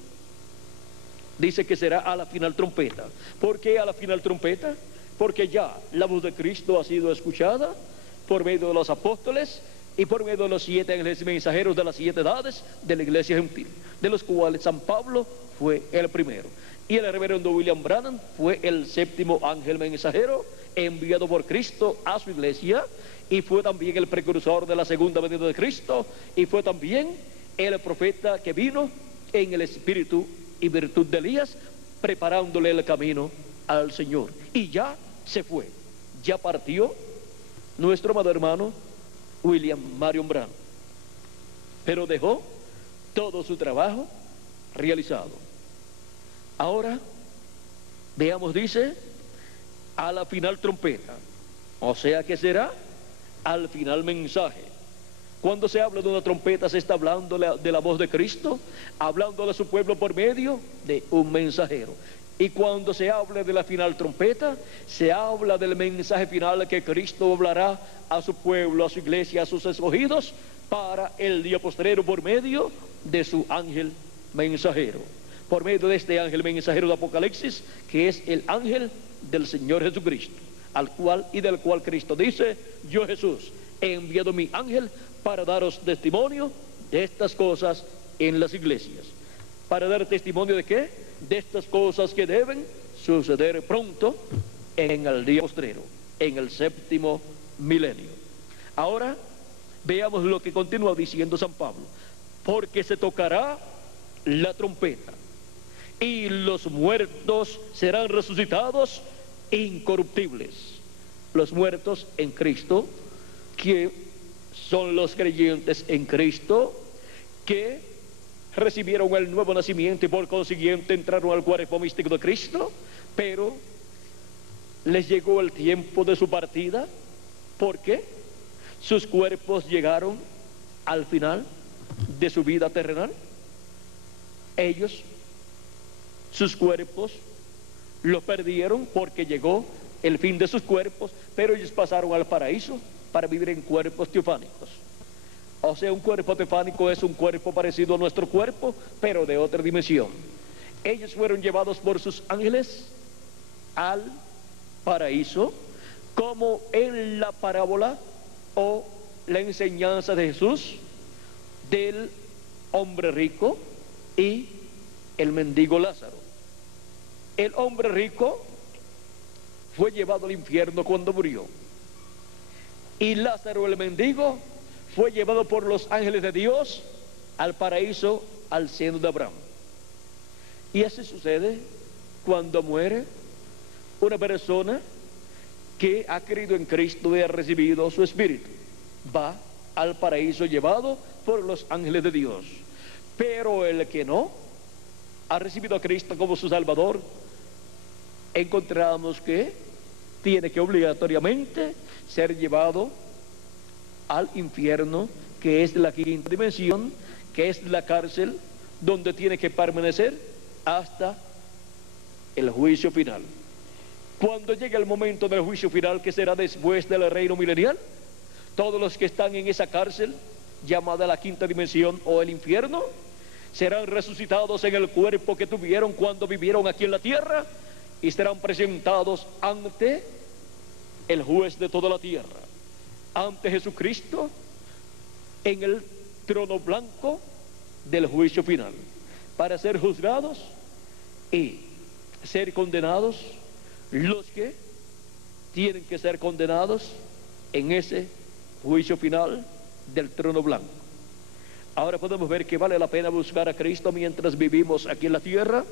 Dice que será a la final trompeta. ¿Por qué a la final trompeta? Porque ya la voz de Cristo ha sido escuchada por medio de los apóstoles y por medio de los 7 ángeles mensajeros de las 7 edades de la iglesia gentil, de los cuales San Pablo fue el primero. Y el reverendo William Branham fue el 7º ángel mensajero enviado por Cristo a su iglesia, y fue también el precursor de la segunda venida de Cristo, y fue también el profeta que vino en el espíritu y virtud de Elías, preparándole el camino al Señor. Y ya se fue, ya partió nuestro amado hermano William Marion Branham, pero dejó todo su trabajo realizado. Ahora veamos, dice, a la final trompeta, o sea que será al final mensaje. Cuando se habla de una trompeta, se está hablando de la voz de Cristo, hablando a su pueblo por medio de un mensajero. Y cuando se habla de la final trompeta, se habla del mensaje final que Cristo hablará a su pueblo, a su iglesia, a sus escogidos, para el día postrero por medio de su ángel mensajero. Por medio de este ángel mensajero de Apocalipsis, que es el ángel del Señor Jesucristo, al cual y del cual Cristo dice, yo Jesús he enviado mi ángel para daros testimonio de estas cosas en las iglesias. ¿Para dar testimonio de qué? De estas cosas que deben suceder pronto en el día postrero, en el 7º milenio. Ahora veamos lo que continúa diciendo San Pablo. Porque se tocará la trompeta y los muertos serán resucitados incorruptibles. Los muertos en Cristo, que son los creyentes en Cristo, que recibieron el nuevo nacimiento y por consiguiente entraron al cuerpo místico de Cristo, pero les llegó el tiempo de su partida, porque sus cuerpos llegaron al final de su vida terrenal. Ellos, sus cuerpos, los perdieron porque llegó el fin de sus cuerpos, pero ellos pasaron al paraíso para vivir en cuerpos teofánicos. O sea, un cuerpo teofánico es un cuerpo parecido a nuestro cuerpo, pero de otra dimensión. Ellos fueron llevados por sus ángeles al paraíso, como en la parábola o la enseñanza de Jesús del hombre rico y el mendigo Lázaro. El hombre rico fue llevado al infierno cuando murió, y Lázaro, el mendigo, fue llevado por los ángeles de Dios al paraíso, al seno de Abraham. Y así sucede cuando muere una persona que ha creído en Cristo y ha recibido su espíritu. Va al paraíso llevado por los ángeles de Dios. Pero el que no ha recibido a Cristo como su Salvador, encontramos que tiene que obligatoriamente ser llevado al infierno, que es la 5ª dimensión, que es la cárcel donde tiene que permanecer hasta el juicio final. Cuando llegue el momento del juicio final, que será después del reino milenial, todos los que están en esa cárcel llamada la quinta dimensión o el infierno serán resucitados en el cuerpo que tuvieron cuando vivieron aquí en la tierra y serán presentados ante el juez de toda la tierra, ante Jesucristo, en el trono blanco del juicio final, para ser juzgados y ser condenados los que tienen que ser condenados en ese juicio final del trono blanco. Ahora podemos ver que vale la pena buscar a Cristo mientras vivimos aquí en la tierra,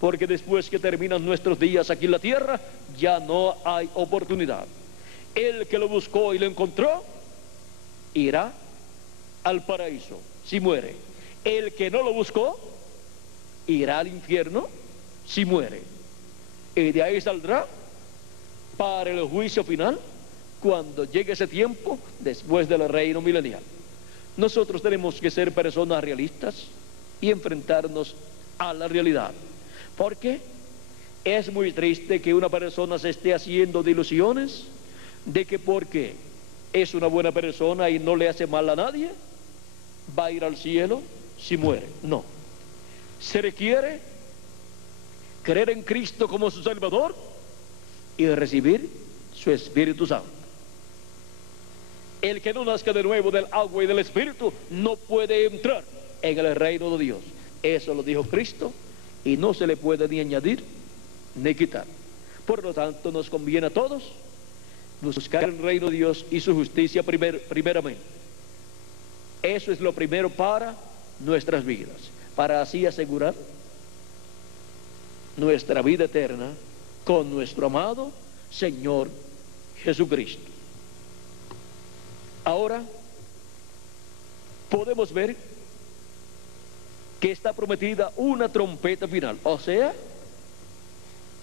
porque después que terminan nuestros días aquí en la tierra, ya no hay oportunidad. El que lo buscó y lo encontró, irá al paraíso si muere. El que no lo buscó, irá al infierno si muere. Y de ahí saldrá para el juicio final cuando llegue ese tiempo después del reino milenial. Nosotros tenemos que ser personas realistas y enfrentarnos a la realidad, porque es muy triste que una persona se esté haciendo de ilusiones de que porque es una buena persona y no le hace mal a nadie, va a ir al cielo si muere. No, se requiere creer en Cristo como su Salvador y recibir su Espíritu Santo. El que no nazca de nuevo del agua y del Espíritu no puede entrar en el reino de Dios. Eso lo dijo Cristo y no se le puede ni añadir ni quitar. Por lo tanto, nos conviene a todos buscar el reino de Dios y su justicia primeramente. Eso es lo primero para nuestras vidas, para así asegurar nuestra vida eterna con nuestro amado Señor Jesucristo. Ahora podemos ver que está prometida una trompeta final, o sea,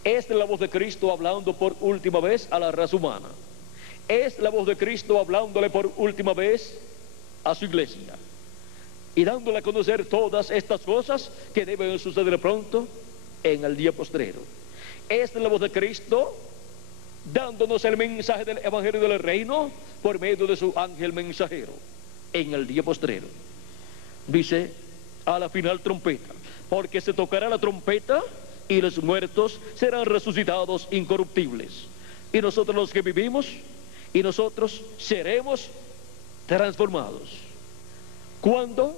es la voz de Cristo hablando por última vez a la raza humana. Es la voz de Cristo hablándole por última vez a su iglesia y dándole a conocer todas estas cosas que deben suceder pronto en el día postrero. Es la voz de Cristo dándonos el mensaje del Evangelio del Reino por medio de su ángel mensajero en el día postrero. Dice, a la final trompeta, porque se tocará la trompeta y los muertos serán resucitados incorruptibles, y nosotros los que vivimos y nosotros seremos transformados. ¿Cuándo?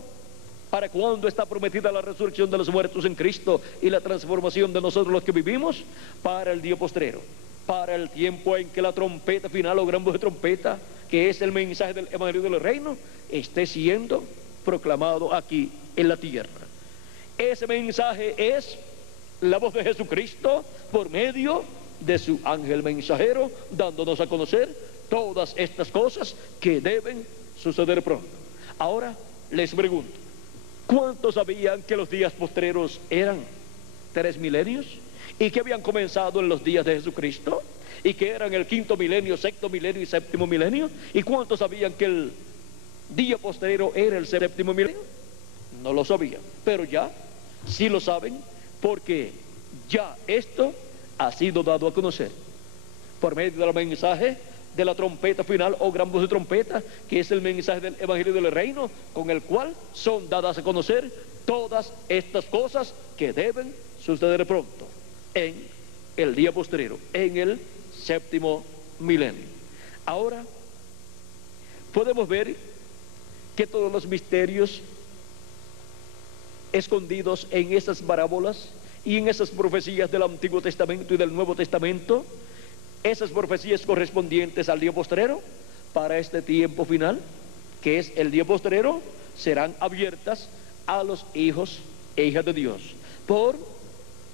¿Para cuándo está prometida la resurrección de los muertos en Cristo y la transformación de nosotros los que vivimos? Para el día postrero, para el tiempo en que la trompeta final o gran voz de trompeta, que es el mensaje del Evangelio del Reino, esté siendo proclamado aquí en la tierra. Ese mensaje es la voz de Jesucristo por medio de su ángel mensajero, dándonos a conocer todas estas cosas que deben suceder pronto. Ahora les pregunto, ¿cuántos sabían que los días postreros eran 3 milenios y que habían comenzado en los días de Jesucristo y que eran el 5.º milenio, 6.º milenio y 7.º milenio? ¿Y cuántos sabían que el día postrero era el 7.º milenio? No lo sabían, pero ya sí lo saben, porque ya esto ha sido dado a conocer por medio del mensaje de la trompeta final o gran voz de trompeta, que es el mensaje del Evangelio del Reino, con el cual son dadas a conocer todas estas cosas que deben suceder pronto en el día postrero, en el 7.º milenio. Ahora podemos ver que todos los misterios escondidos en esas parábolas y en esas profecías del Antiguo Testamento y del Nuevo Testamento, esas profecías correspondientes al día postrero, para este tiempo final, que es el día postrero, serán abiertas a los hijos e hijas de Dios por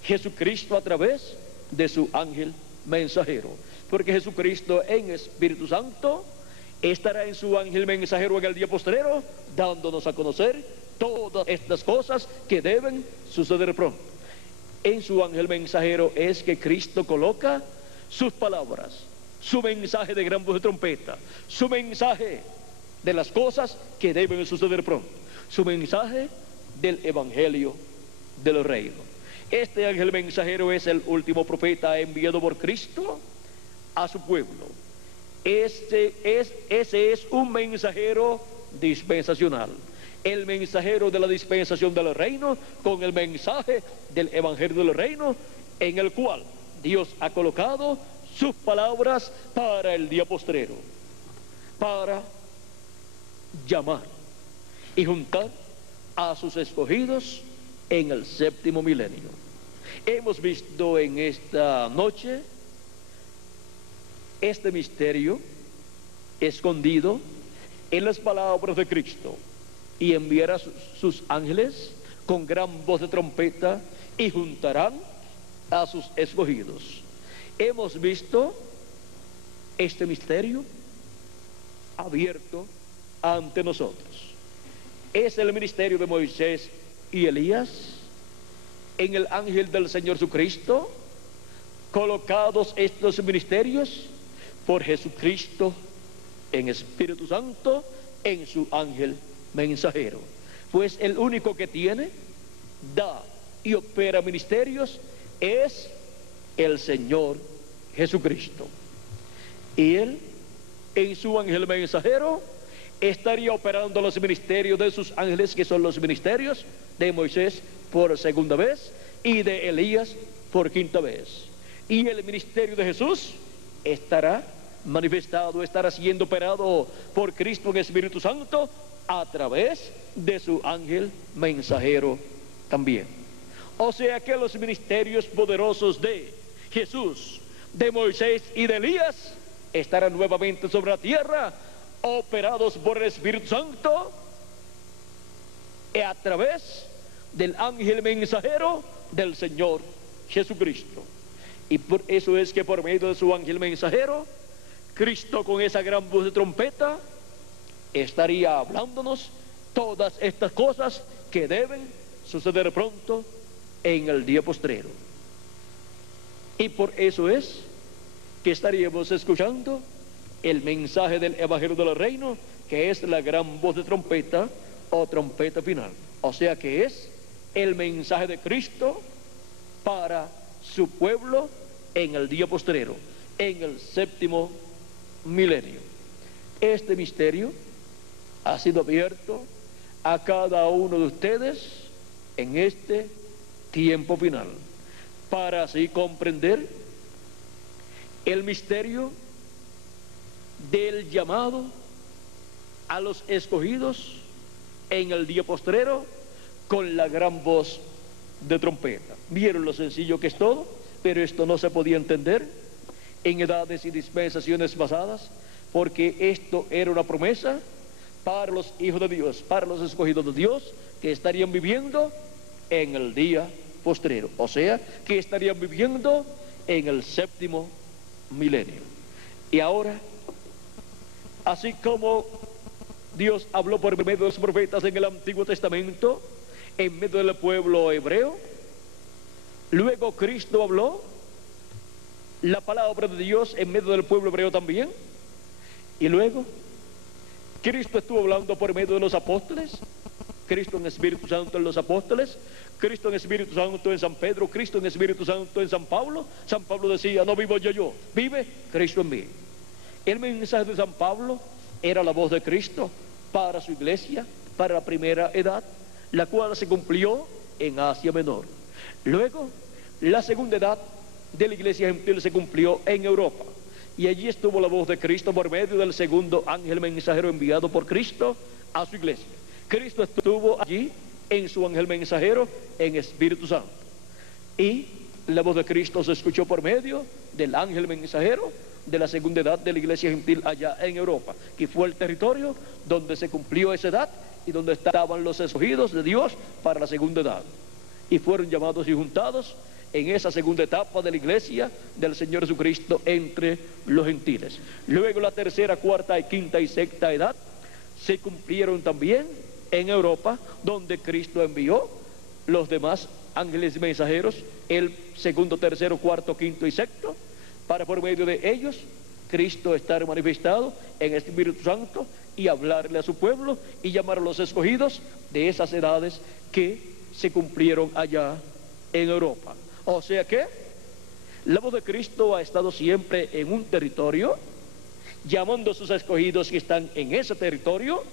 Jesucristo a través de su ángel mensajero, porque Jesucristo en Espíritu Santo estará en su ángel mensajero en el día postrero, dándonos a conocer todas estas cosas que deben suceder pronto. En su ángel mensajero es que Cristo coloca sus palabras, su mensaje de gran voz de trompeta, su mensaje de las cosas que deben suceder pronto, su mensaje del Evangelio del Reino. Este ángel mensajero es el último profeta enviado por Cristo a su pueblo. Ese es un mensajero dispensacional, el mensajero de la dispensación del reino, con el mensaje del evangelio del reino, en el cual Dios ha colocado sus palabras para el día postrero, para llamar y juntar a sus escogidos en el séptimo milenio. Hemos visto en esta noche este misterio escondido en las palabras de Cristo, y enviará sus ángeles con gran voz de trompeta y juntarán a sus escogidos. Hemos visto este misterio abierto ante nosotros. Es el ministerio de Moisés y Elías en el ángel del Señor Jesucristo, colocados estos ministerios por Jesucristo en Espíritu Santo, en su ángel mensajero. Pues el único que tiene, da y opera ministerios es el Señor Jesucristo. Y Él, en su ángel mensajero, estaría operando los ministerios de sus ángeles, que son los ministerios de Moisés por segunda vez y de Elías por quinta vez. Y el ministerio de Jesús estará manifestado, estará siendo operado por Cristo en Espíritu Santo a través de su ángel mensajero también. O sea que los ministerios poderosos de Jesús, de Moisés y de Elías estarán nuevamente sobre la tierra, operados por el Espíritu Santo a través del ángel mensajero del Señor Jesucristo. Y por eso es que por medio de su ángel mensajero, Cristo, con esa gran voz de trompeta, estaría hablándonos todas estas cosas que deben suceder pronto en el día postrero. Y por eso es que estaríamos escuchando el mensaje del evangelio del reino, que es la gran voz de trompeta o trompeta final. O sea que es el mensaje de Cristo para su pueblo en el día postrero, en el séptimo milenio. Este misterio ha sido abierto a cada uno de ustedes en este tiempo final, para así comprender el misterio del llamado a los escogidos en el día postrero con la gran voz de trompeta. Vieron lo sencillo que es todo, pero esto no se podía entender en edades y dispensaciones pasadas, porque esto era una promesa para los hijos de Dios, para los escogidos de Dios, que estarían viviendo en el día postrero, o sea, que estarían viviendo en el séptimo milenio. Y ahora, así como Dios habló por medio de los profetas en el Antiguo Testamento, en medio del pueblo hebreo, luego Cristo habló la palabra de Dios en medio del pueblo hebreo también, y luego Cristo estuvo hablando por medio de los apóstoles, Cristo en Espíritu Santo en los apóstoles, Cristo en Espíritu Santo en San Pedro, Cristo en Espíritu Santo en San Pablo. San Pablo decía: no vivo yo, vive Cristo en mí. El mensaje de San Pablo era la voz de Cristo para su iglesia, para la primera edad, la cual se cumplió en Asia Menor. Luego, la segunda edad de la iglesia gentil se cumplió en Europa, y allí estuvo la voz de Cristo por medio del segundo ángel mensajero enviado por Cristo a su iglesia. Cristo estuvo allí en su ángel mensajero en Espíritu Santo, y la voz de Cristo se escuchó por medio del ángel mensajero de la segunda edad de la iglesia gentil allá en Europa, que fue el territorio donde se cumplió esa edad y donde estaban los escogidos de Dios para la segunda edad, y fueron llamados y juntados en esa segunda etapa de la iglesia del Señor Jesucristo entre los gentiles. Luego la tercera, cuarta y quinta y sexta edad se cumplieron también en Europa, donde Cristo envió los demás ángeles mensajeros, el segundo, tercero, cuarto, quinto y sexto, para por medio de ellos Cristo estar manifestado en el Espíritu Santo y hablarle a su pueblo y llamar a los escogidos de esas edades que se cumplieron allá en Europa. O sea que la voz de Cristo ha estado siempre en un territorio, llamando a sus escogidos que están en ese territorio,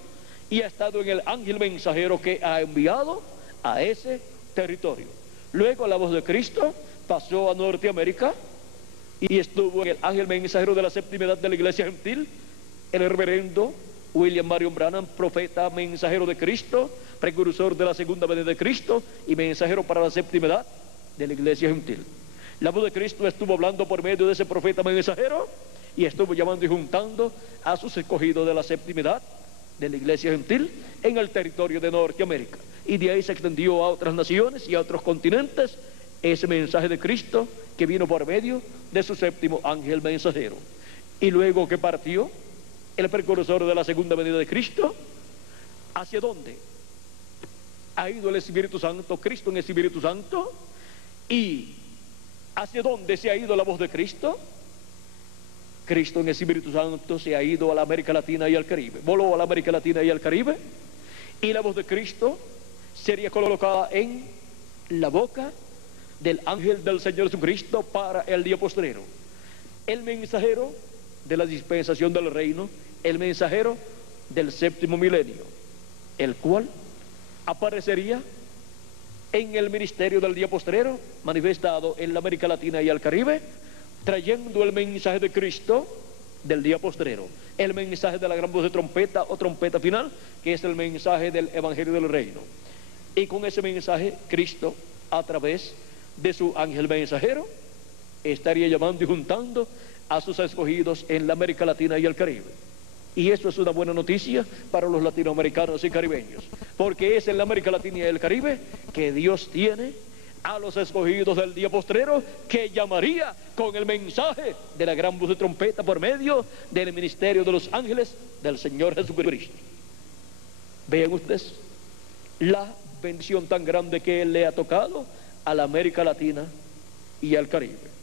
y ha estado en el ángel mensajero que ha enviado a ese territorio. Luego la voz de Cristo pasó a Norteamérica y estuvo en el ángel mensajero de la séptima edad de la iglesia gentil, el reverendo William Marion Branham, profeta mensajero de Cristo, precursor de la segunda venida de Cristo y mensajero para la séptima edad de la iglesia gentil. La voz de Cristo estuvo hablando por medio de ese profeta mensajero y estuvo llamando y juntando a sus escogidos de la séptima edad de la iglesia gentil en el territorio de Norteamérica, y de ahí se extendió a otras naciones y a otros continentes ese mensaje de Cristo que vino por medio de su séptimo ángel mensajero. Y luego que partió el precursor de la segunda venida de Cristo, ¿hacia dónde ha ido el Espíritu Santo, Cristo en el Espíritu Santo? ¿Y hacia dónde se ha ido la voz de Cristo? Cristo en el Espíritu Santo se ha ido a la América Latina y al Caribe, voló a la América Latina y al Caribe, y la voz de Cristo sería colocada en la boca del ángel del Señor Jesucristo para el día postrero, el mensajero de la dispensación del reino, el mensajero del séptimo milenio, el cual aparecería en el ministerio del día postrero manifestado en la América Latina y al Caribe, trayendo el mensaje de Cristo del día postrero, el mensaje de la gran voz de trompeta o trompeta final, que es el mensaje del evangelio del reino. Y con ese mensaje Cristo, a través de su ángel mensajero, estaría llamando y juntando a sus escogidos en la América Latina y el Caribe. Y eso es una buena noticia para los latinoamericanos y caribeños, porque es en la América Latina y el Caribe que Dios tiene a los escogidos del día postrero, que llamaría con el mensaje de la gran voz de trompeta por medio del ministerio de los ángeles del Señor Jesucristo. Vean ustedes la bendición tan grande que Él le ha tocado a la América Latina y al Caribe.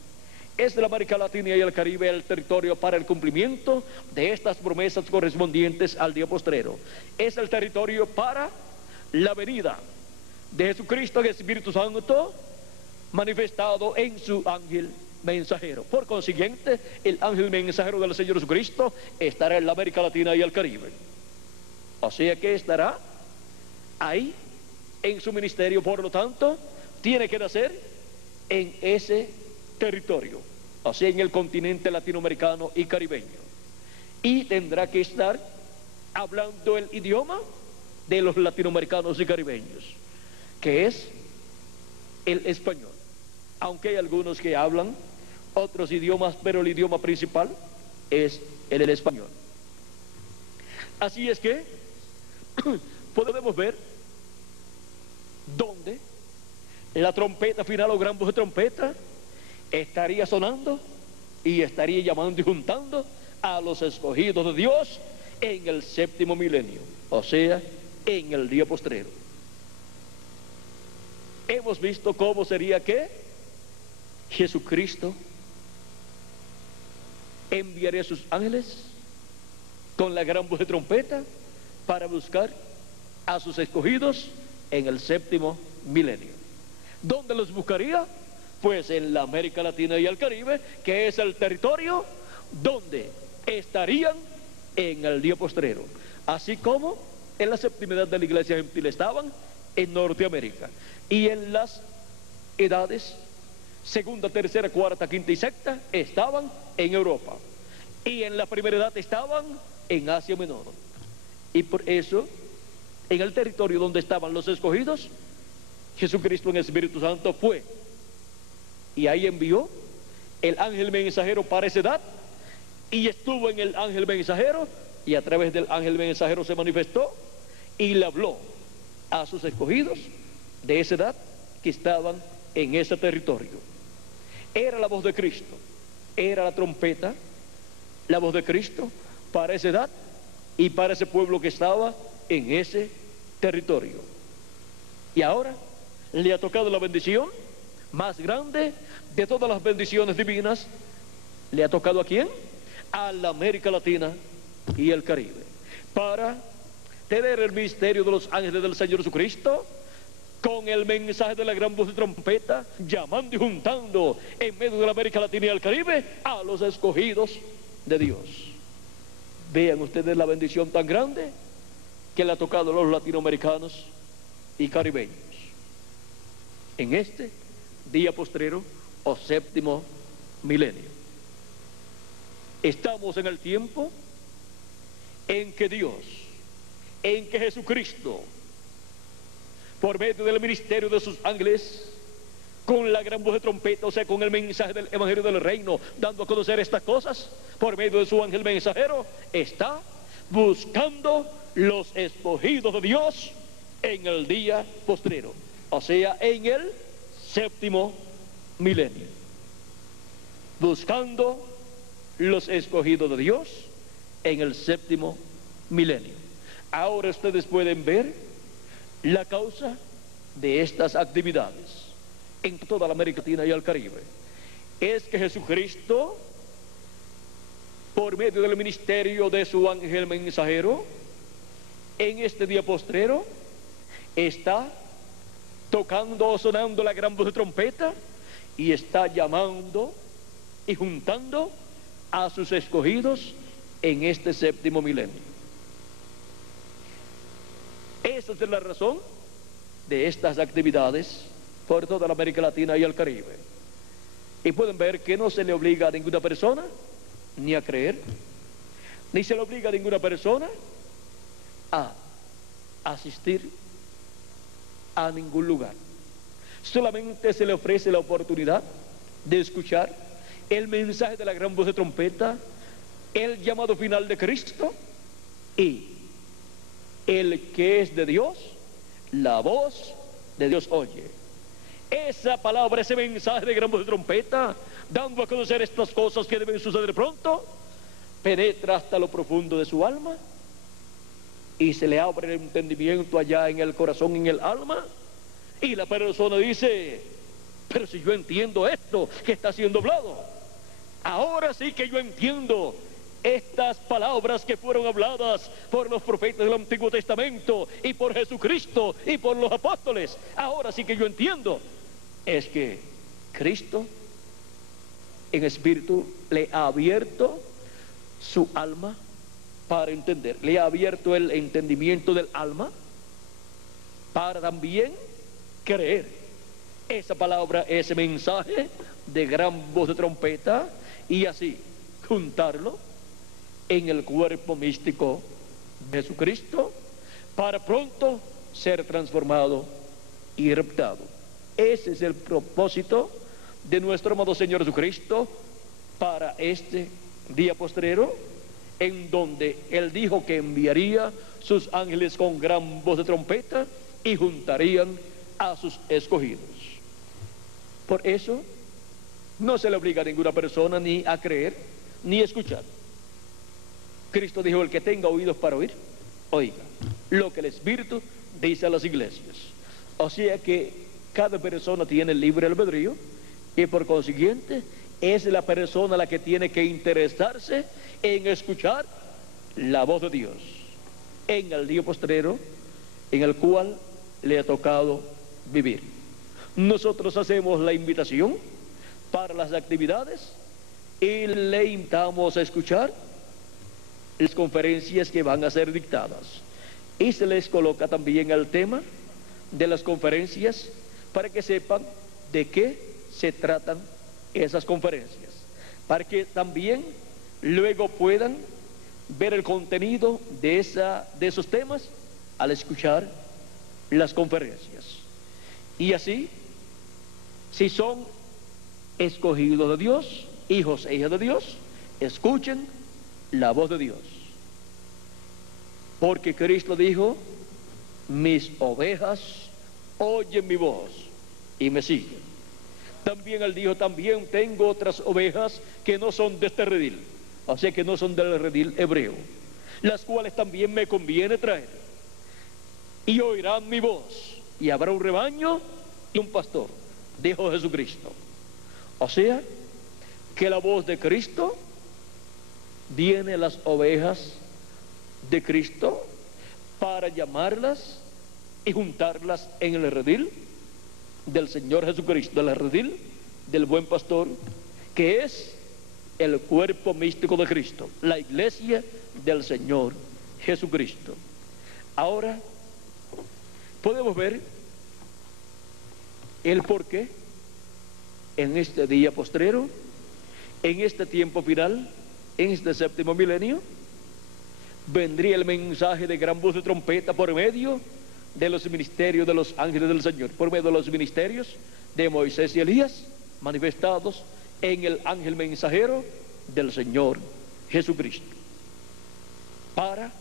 Es de la América Latina y el Caribe el territorio para el cumplimiento de estas promesas correspondientes al día postrero. Es el territorio para la venida de Jesucristo, el Espíritu Santo, manifestado en su ángel mensajero. Por consiguiente, el ángel mensajero del Señor Jesucristo estará en la América Latina y el Caribe. O sea que estará ahí en su ministerio, por lo tanto, tiene que nacer en ese territorio, o sea, en el continente latinoamericano y caribeño. Y tendrá que estar hablando el idioma de los latinoamericanos y caribeños, que es el español, aunque hay algunos que hablan otros idiomas, pero el idioma principal es el español. Así es que podemos ver donde la trompeta final o gran voz de trompeta estaría sonando y estaría llamando y juntando a los escogidos de Dios en el séptimo milenio, o sea, en el día postrero. Hemos visto cómo sería que Jesucristo enviaría a sus ángeles con la gran voz de trompeta para buscar a sus escogidos en el séptimo milenio. ¿Dónde los buscaría? Pues en la América Latina y el Caribe, que es el territorio donde estarían en el día postrero, así como en la séptima edad de la iglesia gentil estaban en Norteamérica, y en las edades segunda, tercera, cuarta, quinta y sexta estaban en Europa, y en la primera edad estaban en Asia Menor. Y por eso, en el territorio donde estaban los escogidos, Jesucristo en el Espíritu Santo fue, y ahí envió el ángel mensajero para esa edad, y estuvo en el ángel mensajero, y a través del ángel mensajero se manifestó y le habló a sus escogidos de esa edad que estaban en ese territorio. Era la voz de Cristo, era la trompeta, la voz de Cristo para esa edad y para ese pueblo que estaba en ese territorio. Y ahora le ha tocado la bendición más grande de todas las bendiciones divinas. ¿Le ha tocado a quién? A la América Latina y el Caribe, para tener el misterio de los ángeles del Señor Jesucristo con el mensaje de la gran voz de trompeta, llamando y juntando en medio de la América Latina y el Caribe a los escogidos de Dios. Vean ustedes la bendición tan grande que le ha tocado a los latinoamericanos y caribeños en este día postrero o séptimo milenio. Estamos en el tiempo en que Dios, en que Jesucristo, por medio del ministerio de sus ángeles, con la gran voz de trompeta, o sea, con el mensaje del evangelio del reino, dando a conocer estas cosas, por medio de su ángel mensajero, está buscando los escogidos de Dios en el día postrero, o sea, en el séptimo milenio. Buscando los escogidos de Dios en el séptimo milenio. Ahora ustedes pueden ver la causa de estas actividades en toda la América Latina y el Caribe. Es que Jesucristo, por medio del ministerio de su ángel mensajero, en este día postrero, está tocando o sonando la gran voz de trompeta y está llamando y juntando a sus escogidos en este séptimo milenio. Esa es la razón de estas actividades por toda la América Latina y el Caribe. Y pueden ver que no se le obliga a ninguna persona ni a creer, ni se le obliga a ninguna persona a asistir a ningún lugar. Solamente se le ofrece la oportunidad de escuchar el mensaje de la gran voz de trompeta, el llamado final de Cristo, y el que es de Dios, la voz de Dios oye. Esa palabra, ese mensaje de gran voz de trompeta, dando a conocer estas cosas que deben suceder pronto, penetra hasta lo profundo de su alma y se le abre el entendimiento allá en el corazón, en el alma, y la persona dice: pero si yo entiendo esto que está siendo hablado, ahora sí que yo entiendo estas palabras que fueron habladas por los profetas del Antiguo Testamento y por Jesucristo y por los apóstoles. Ahora sí que yo entiendo. Es que Cristo en espíritu le ha abierto su alma para entender, le ha abierto el entendimiento del alma para también creer esa palabra, ese mensaje de gran voz de trompeta, y así juntarlo en el cuerpo místico de Jesucristo para pronto ser transformado y raptado. Ese es el propósito de nuestro amado Señor Jesucristo para este día postrero, en donde Él dijo que enviaría sus ángeles con gran voz de trompeta y juntarían a sus escogidos. Por eso no se le obliga a ninguna persona ni a creer ni a escuchar. Cristo dijo: el que tenga oídos para oír, oiga lo que el Espíritu dice a las iglesias. O sea que cada persona tiene libre albedrío y por consiguiente es la persona la que tiene que interesarse en escuchar la voz de Dios en el día postrero en el cual le ha tocado vivir. Nosotros hacemos la invitación para las actividades y le invitamos a escuchar las conferencias que van a ser dictadas, y se les coloca también el tema de las conferencias para que sepan de qué se tratan esas conferencias, para que también luego puedan ver el contenido de esos temas al escuchar las conferencias. Y así, si son escogidos de Dios, hijos e hijas de Dios, escuchen la voz de Dios, porque Cristo dijo: mis ovejas oyen mi voz y me siguen. También Él dijo: también tengo otras ovejas que no son de este redil, o sea que no son del redil hebreo, las cuales también me conviene traer, y oirán mi voz, y habrá un rebaño y un pastor, dijo Jesucristo. O sea que la voz de Cristo viene a las ovejas de Cristo para llamarlas y juntarlas en el redil del Señor Jesucristo, el redil del buen pastor, que es el cuerpo místico de Cristo, la iglesia del Señor Jesucristo. Ahora podemos ver el porqué en este día postrero, en este tiempo final, en este séptimo milenio, vendría el mensaje de gran voz de trompeta por medio de los ministerios de los ángeles del Señor, por medio de los ministerios de Moisés y Elías, manifestados en el ángel mensajero del Señor Jesucristo, para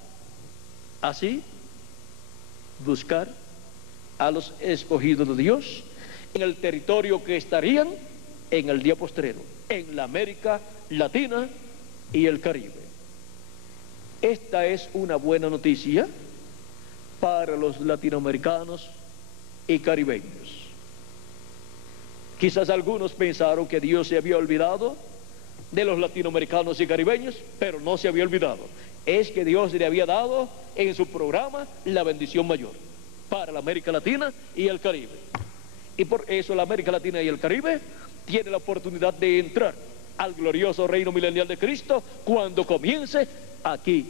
así buscar a los escogidos de Dios en el territorio que estarían en el día postrero, en la América Latina y el Caribe. Esta es una buena noticia para los latinoamericanos y caribeños. Quizás algunos pensaron que Dios se había olvidado de los latinoamericanos y caribeños, pero no se había olvidado. Es que Dios le había dado en su programa la bendición mayor para la América Latina y el Caribe. Y por eso la América Latina y el Caribe tiene la oportunidad de entrar al glorioso reino milenial de Cristo cuando comience aquí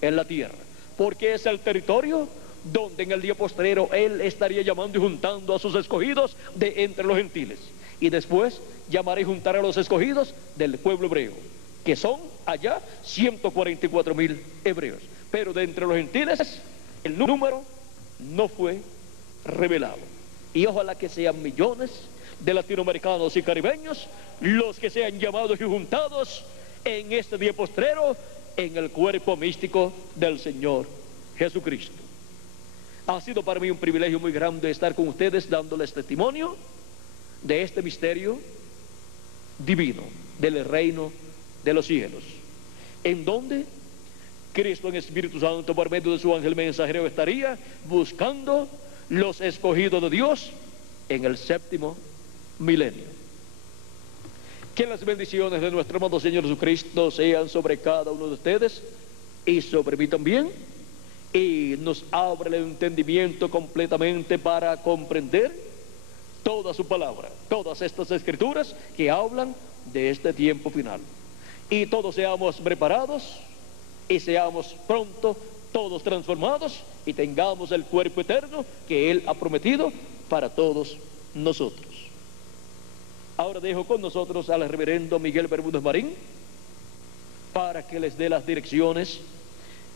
en la tierra, porque es el territorio donde en el día postrero Él estaría llamando y juntando a sus escogidos de entre los gentiles, y después llamará y juntará a los escogidos del pueblo hebreo, que son allá 144,000 hebreos, pero de entre los gentiles el número no fue revelado, y ojalá que sean millones de latinoamericanos y caribeños los que sean llamados y juntados en este día postrero en el cuerpo místico del Señor Jesucristo. Ha sido para mí un privilegio muy grande estar con ustedes dándoles testimonio de este misterio divino del reino de los cielos, en donde Cristo en Espíritu Santo por medio de su ángel mensajero estaría buscando los escogidos de Dios en el séptimo milenio. Que las bendiciones de nuestro amado Señor Jesucristo sean sobre cada uno de ustedes y sobre mí también, y nos abra el entendimiento completamente para comprender toda su palabra, todas estas escrituras que hablan de este tiempo final, y todos seamos preparados y seamos pronto todos transformados y tengamos el cuerpo eterno que Él ha prometido para todos nosotros. Ahora dejo con nosotros al reverendo Miguel Bermúdez Marín para que les dé las direcciones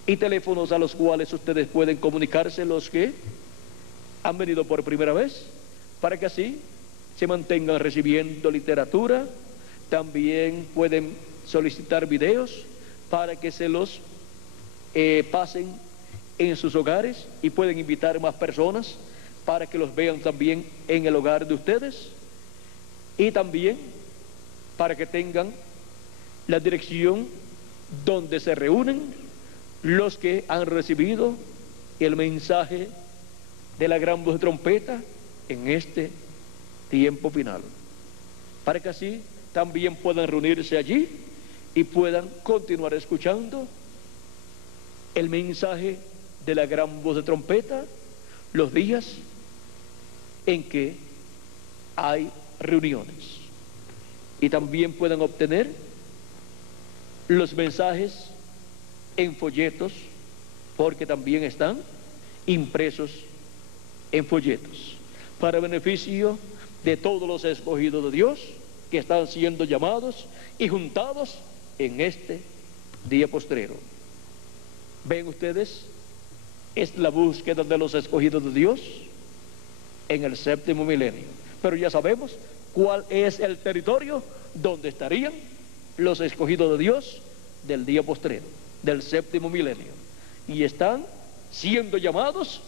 y teléfonos a los cuales ustedes pueden comunicarse, los que han venido por primera vez, para que así se mantengan recibiendo literatura. También pueden solicitar videos para que se los pasen en sus hogares, y pueden invitar más personas para que los vean también en el hogar de ustedes, y también para que tengan la dirección donde se reúnen los que han recibido el mensaje de la gran voz de trompeta en este tiempo final, para que así también puedan reunirse allí y puedan continuar escuchando el mensaje de la gran voz de trompeta los días en que hay reuniones, y también puedan obtener los mensajes en folletos, porque también están impresos en folletos, para beneficio de todos los escogidos de Dios que están siendo llamados y juntados en este día postrero. Ven ustedes, es la búsqueda de los escogidos de Dios en el séptimo milenio, pero ya sabemos cuál es el territorio donde estarían los escogidos de Dios del día postrero, del séptimo milenio, y están siendo llamados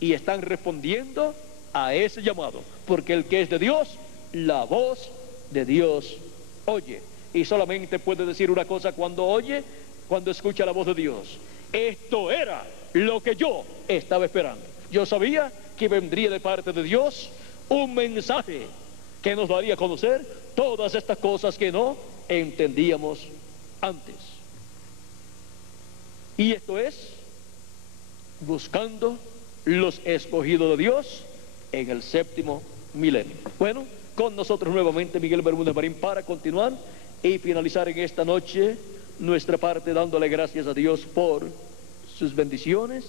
y están respondiendo a ese llamado, porque el que es de Dios, la voz de Dios oye, y solamente puede decir una cosa cuando oye, cuando escucha la voz de Dios: esto era lo que yo estaba esperando. Yo sabía que vendría de parte de Dios un mensaje que nos daría a conocer todas estas cosas que no entendíamos antes. Y esto es buscando los escogidos de Dios en el séptimo milenio. Bueno, con nosotros nuevamente Miguel Bermúdez Marín para continuar y finalizar en esta noche nuestra parte dándole gracias a Dios por sus bendiciones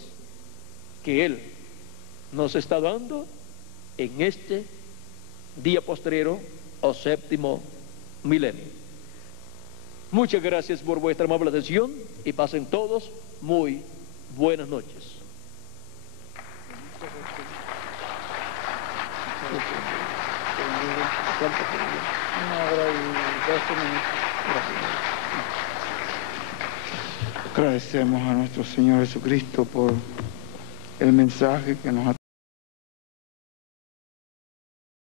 que Él nos está dando en este día postrero o séptimo milenio. Muchas gracias por vuestra amable atención y pasen todos muy buenas noches. Agradecemos a nuestro Señor Jesucristo por el mensaje que nos ha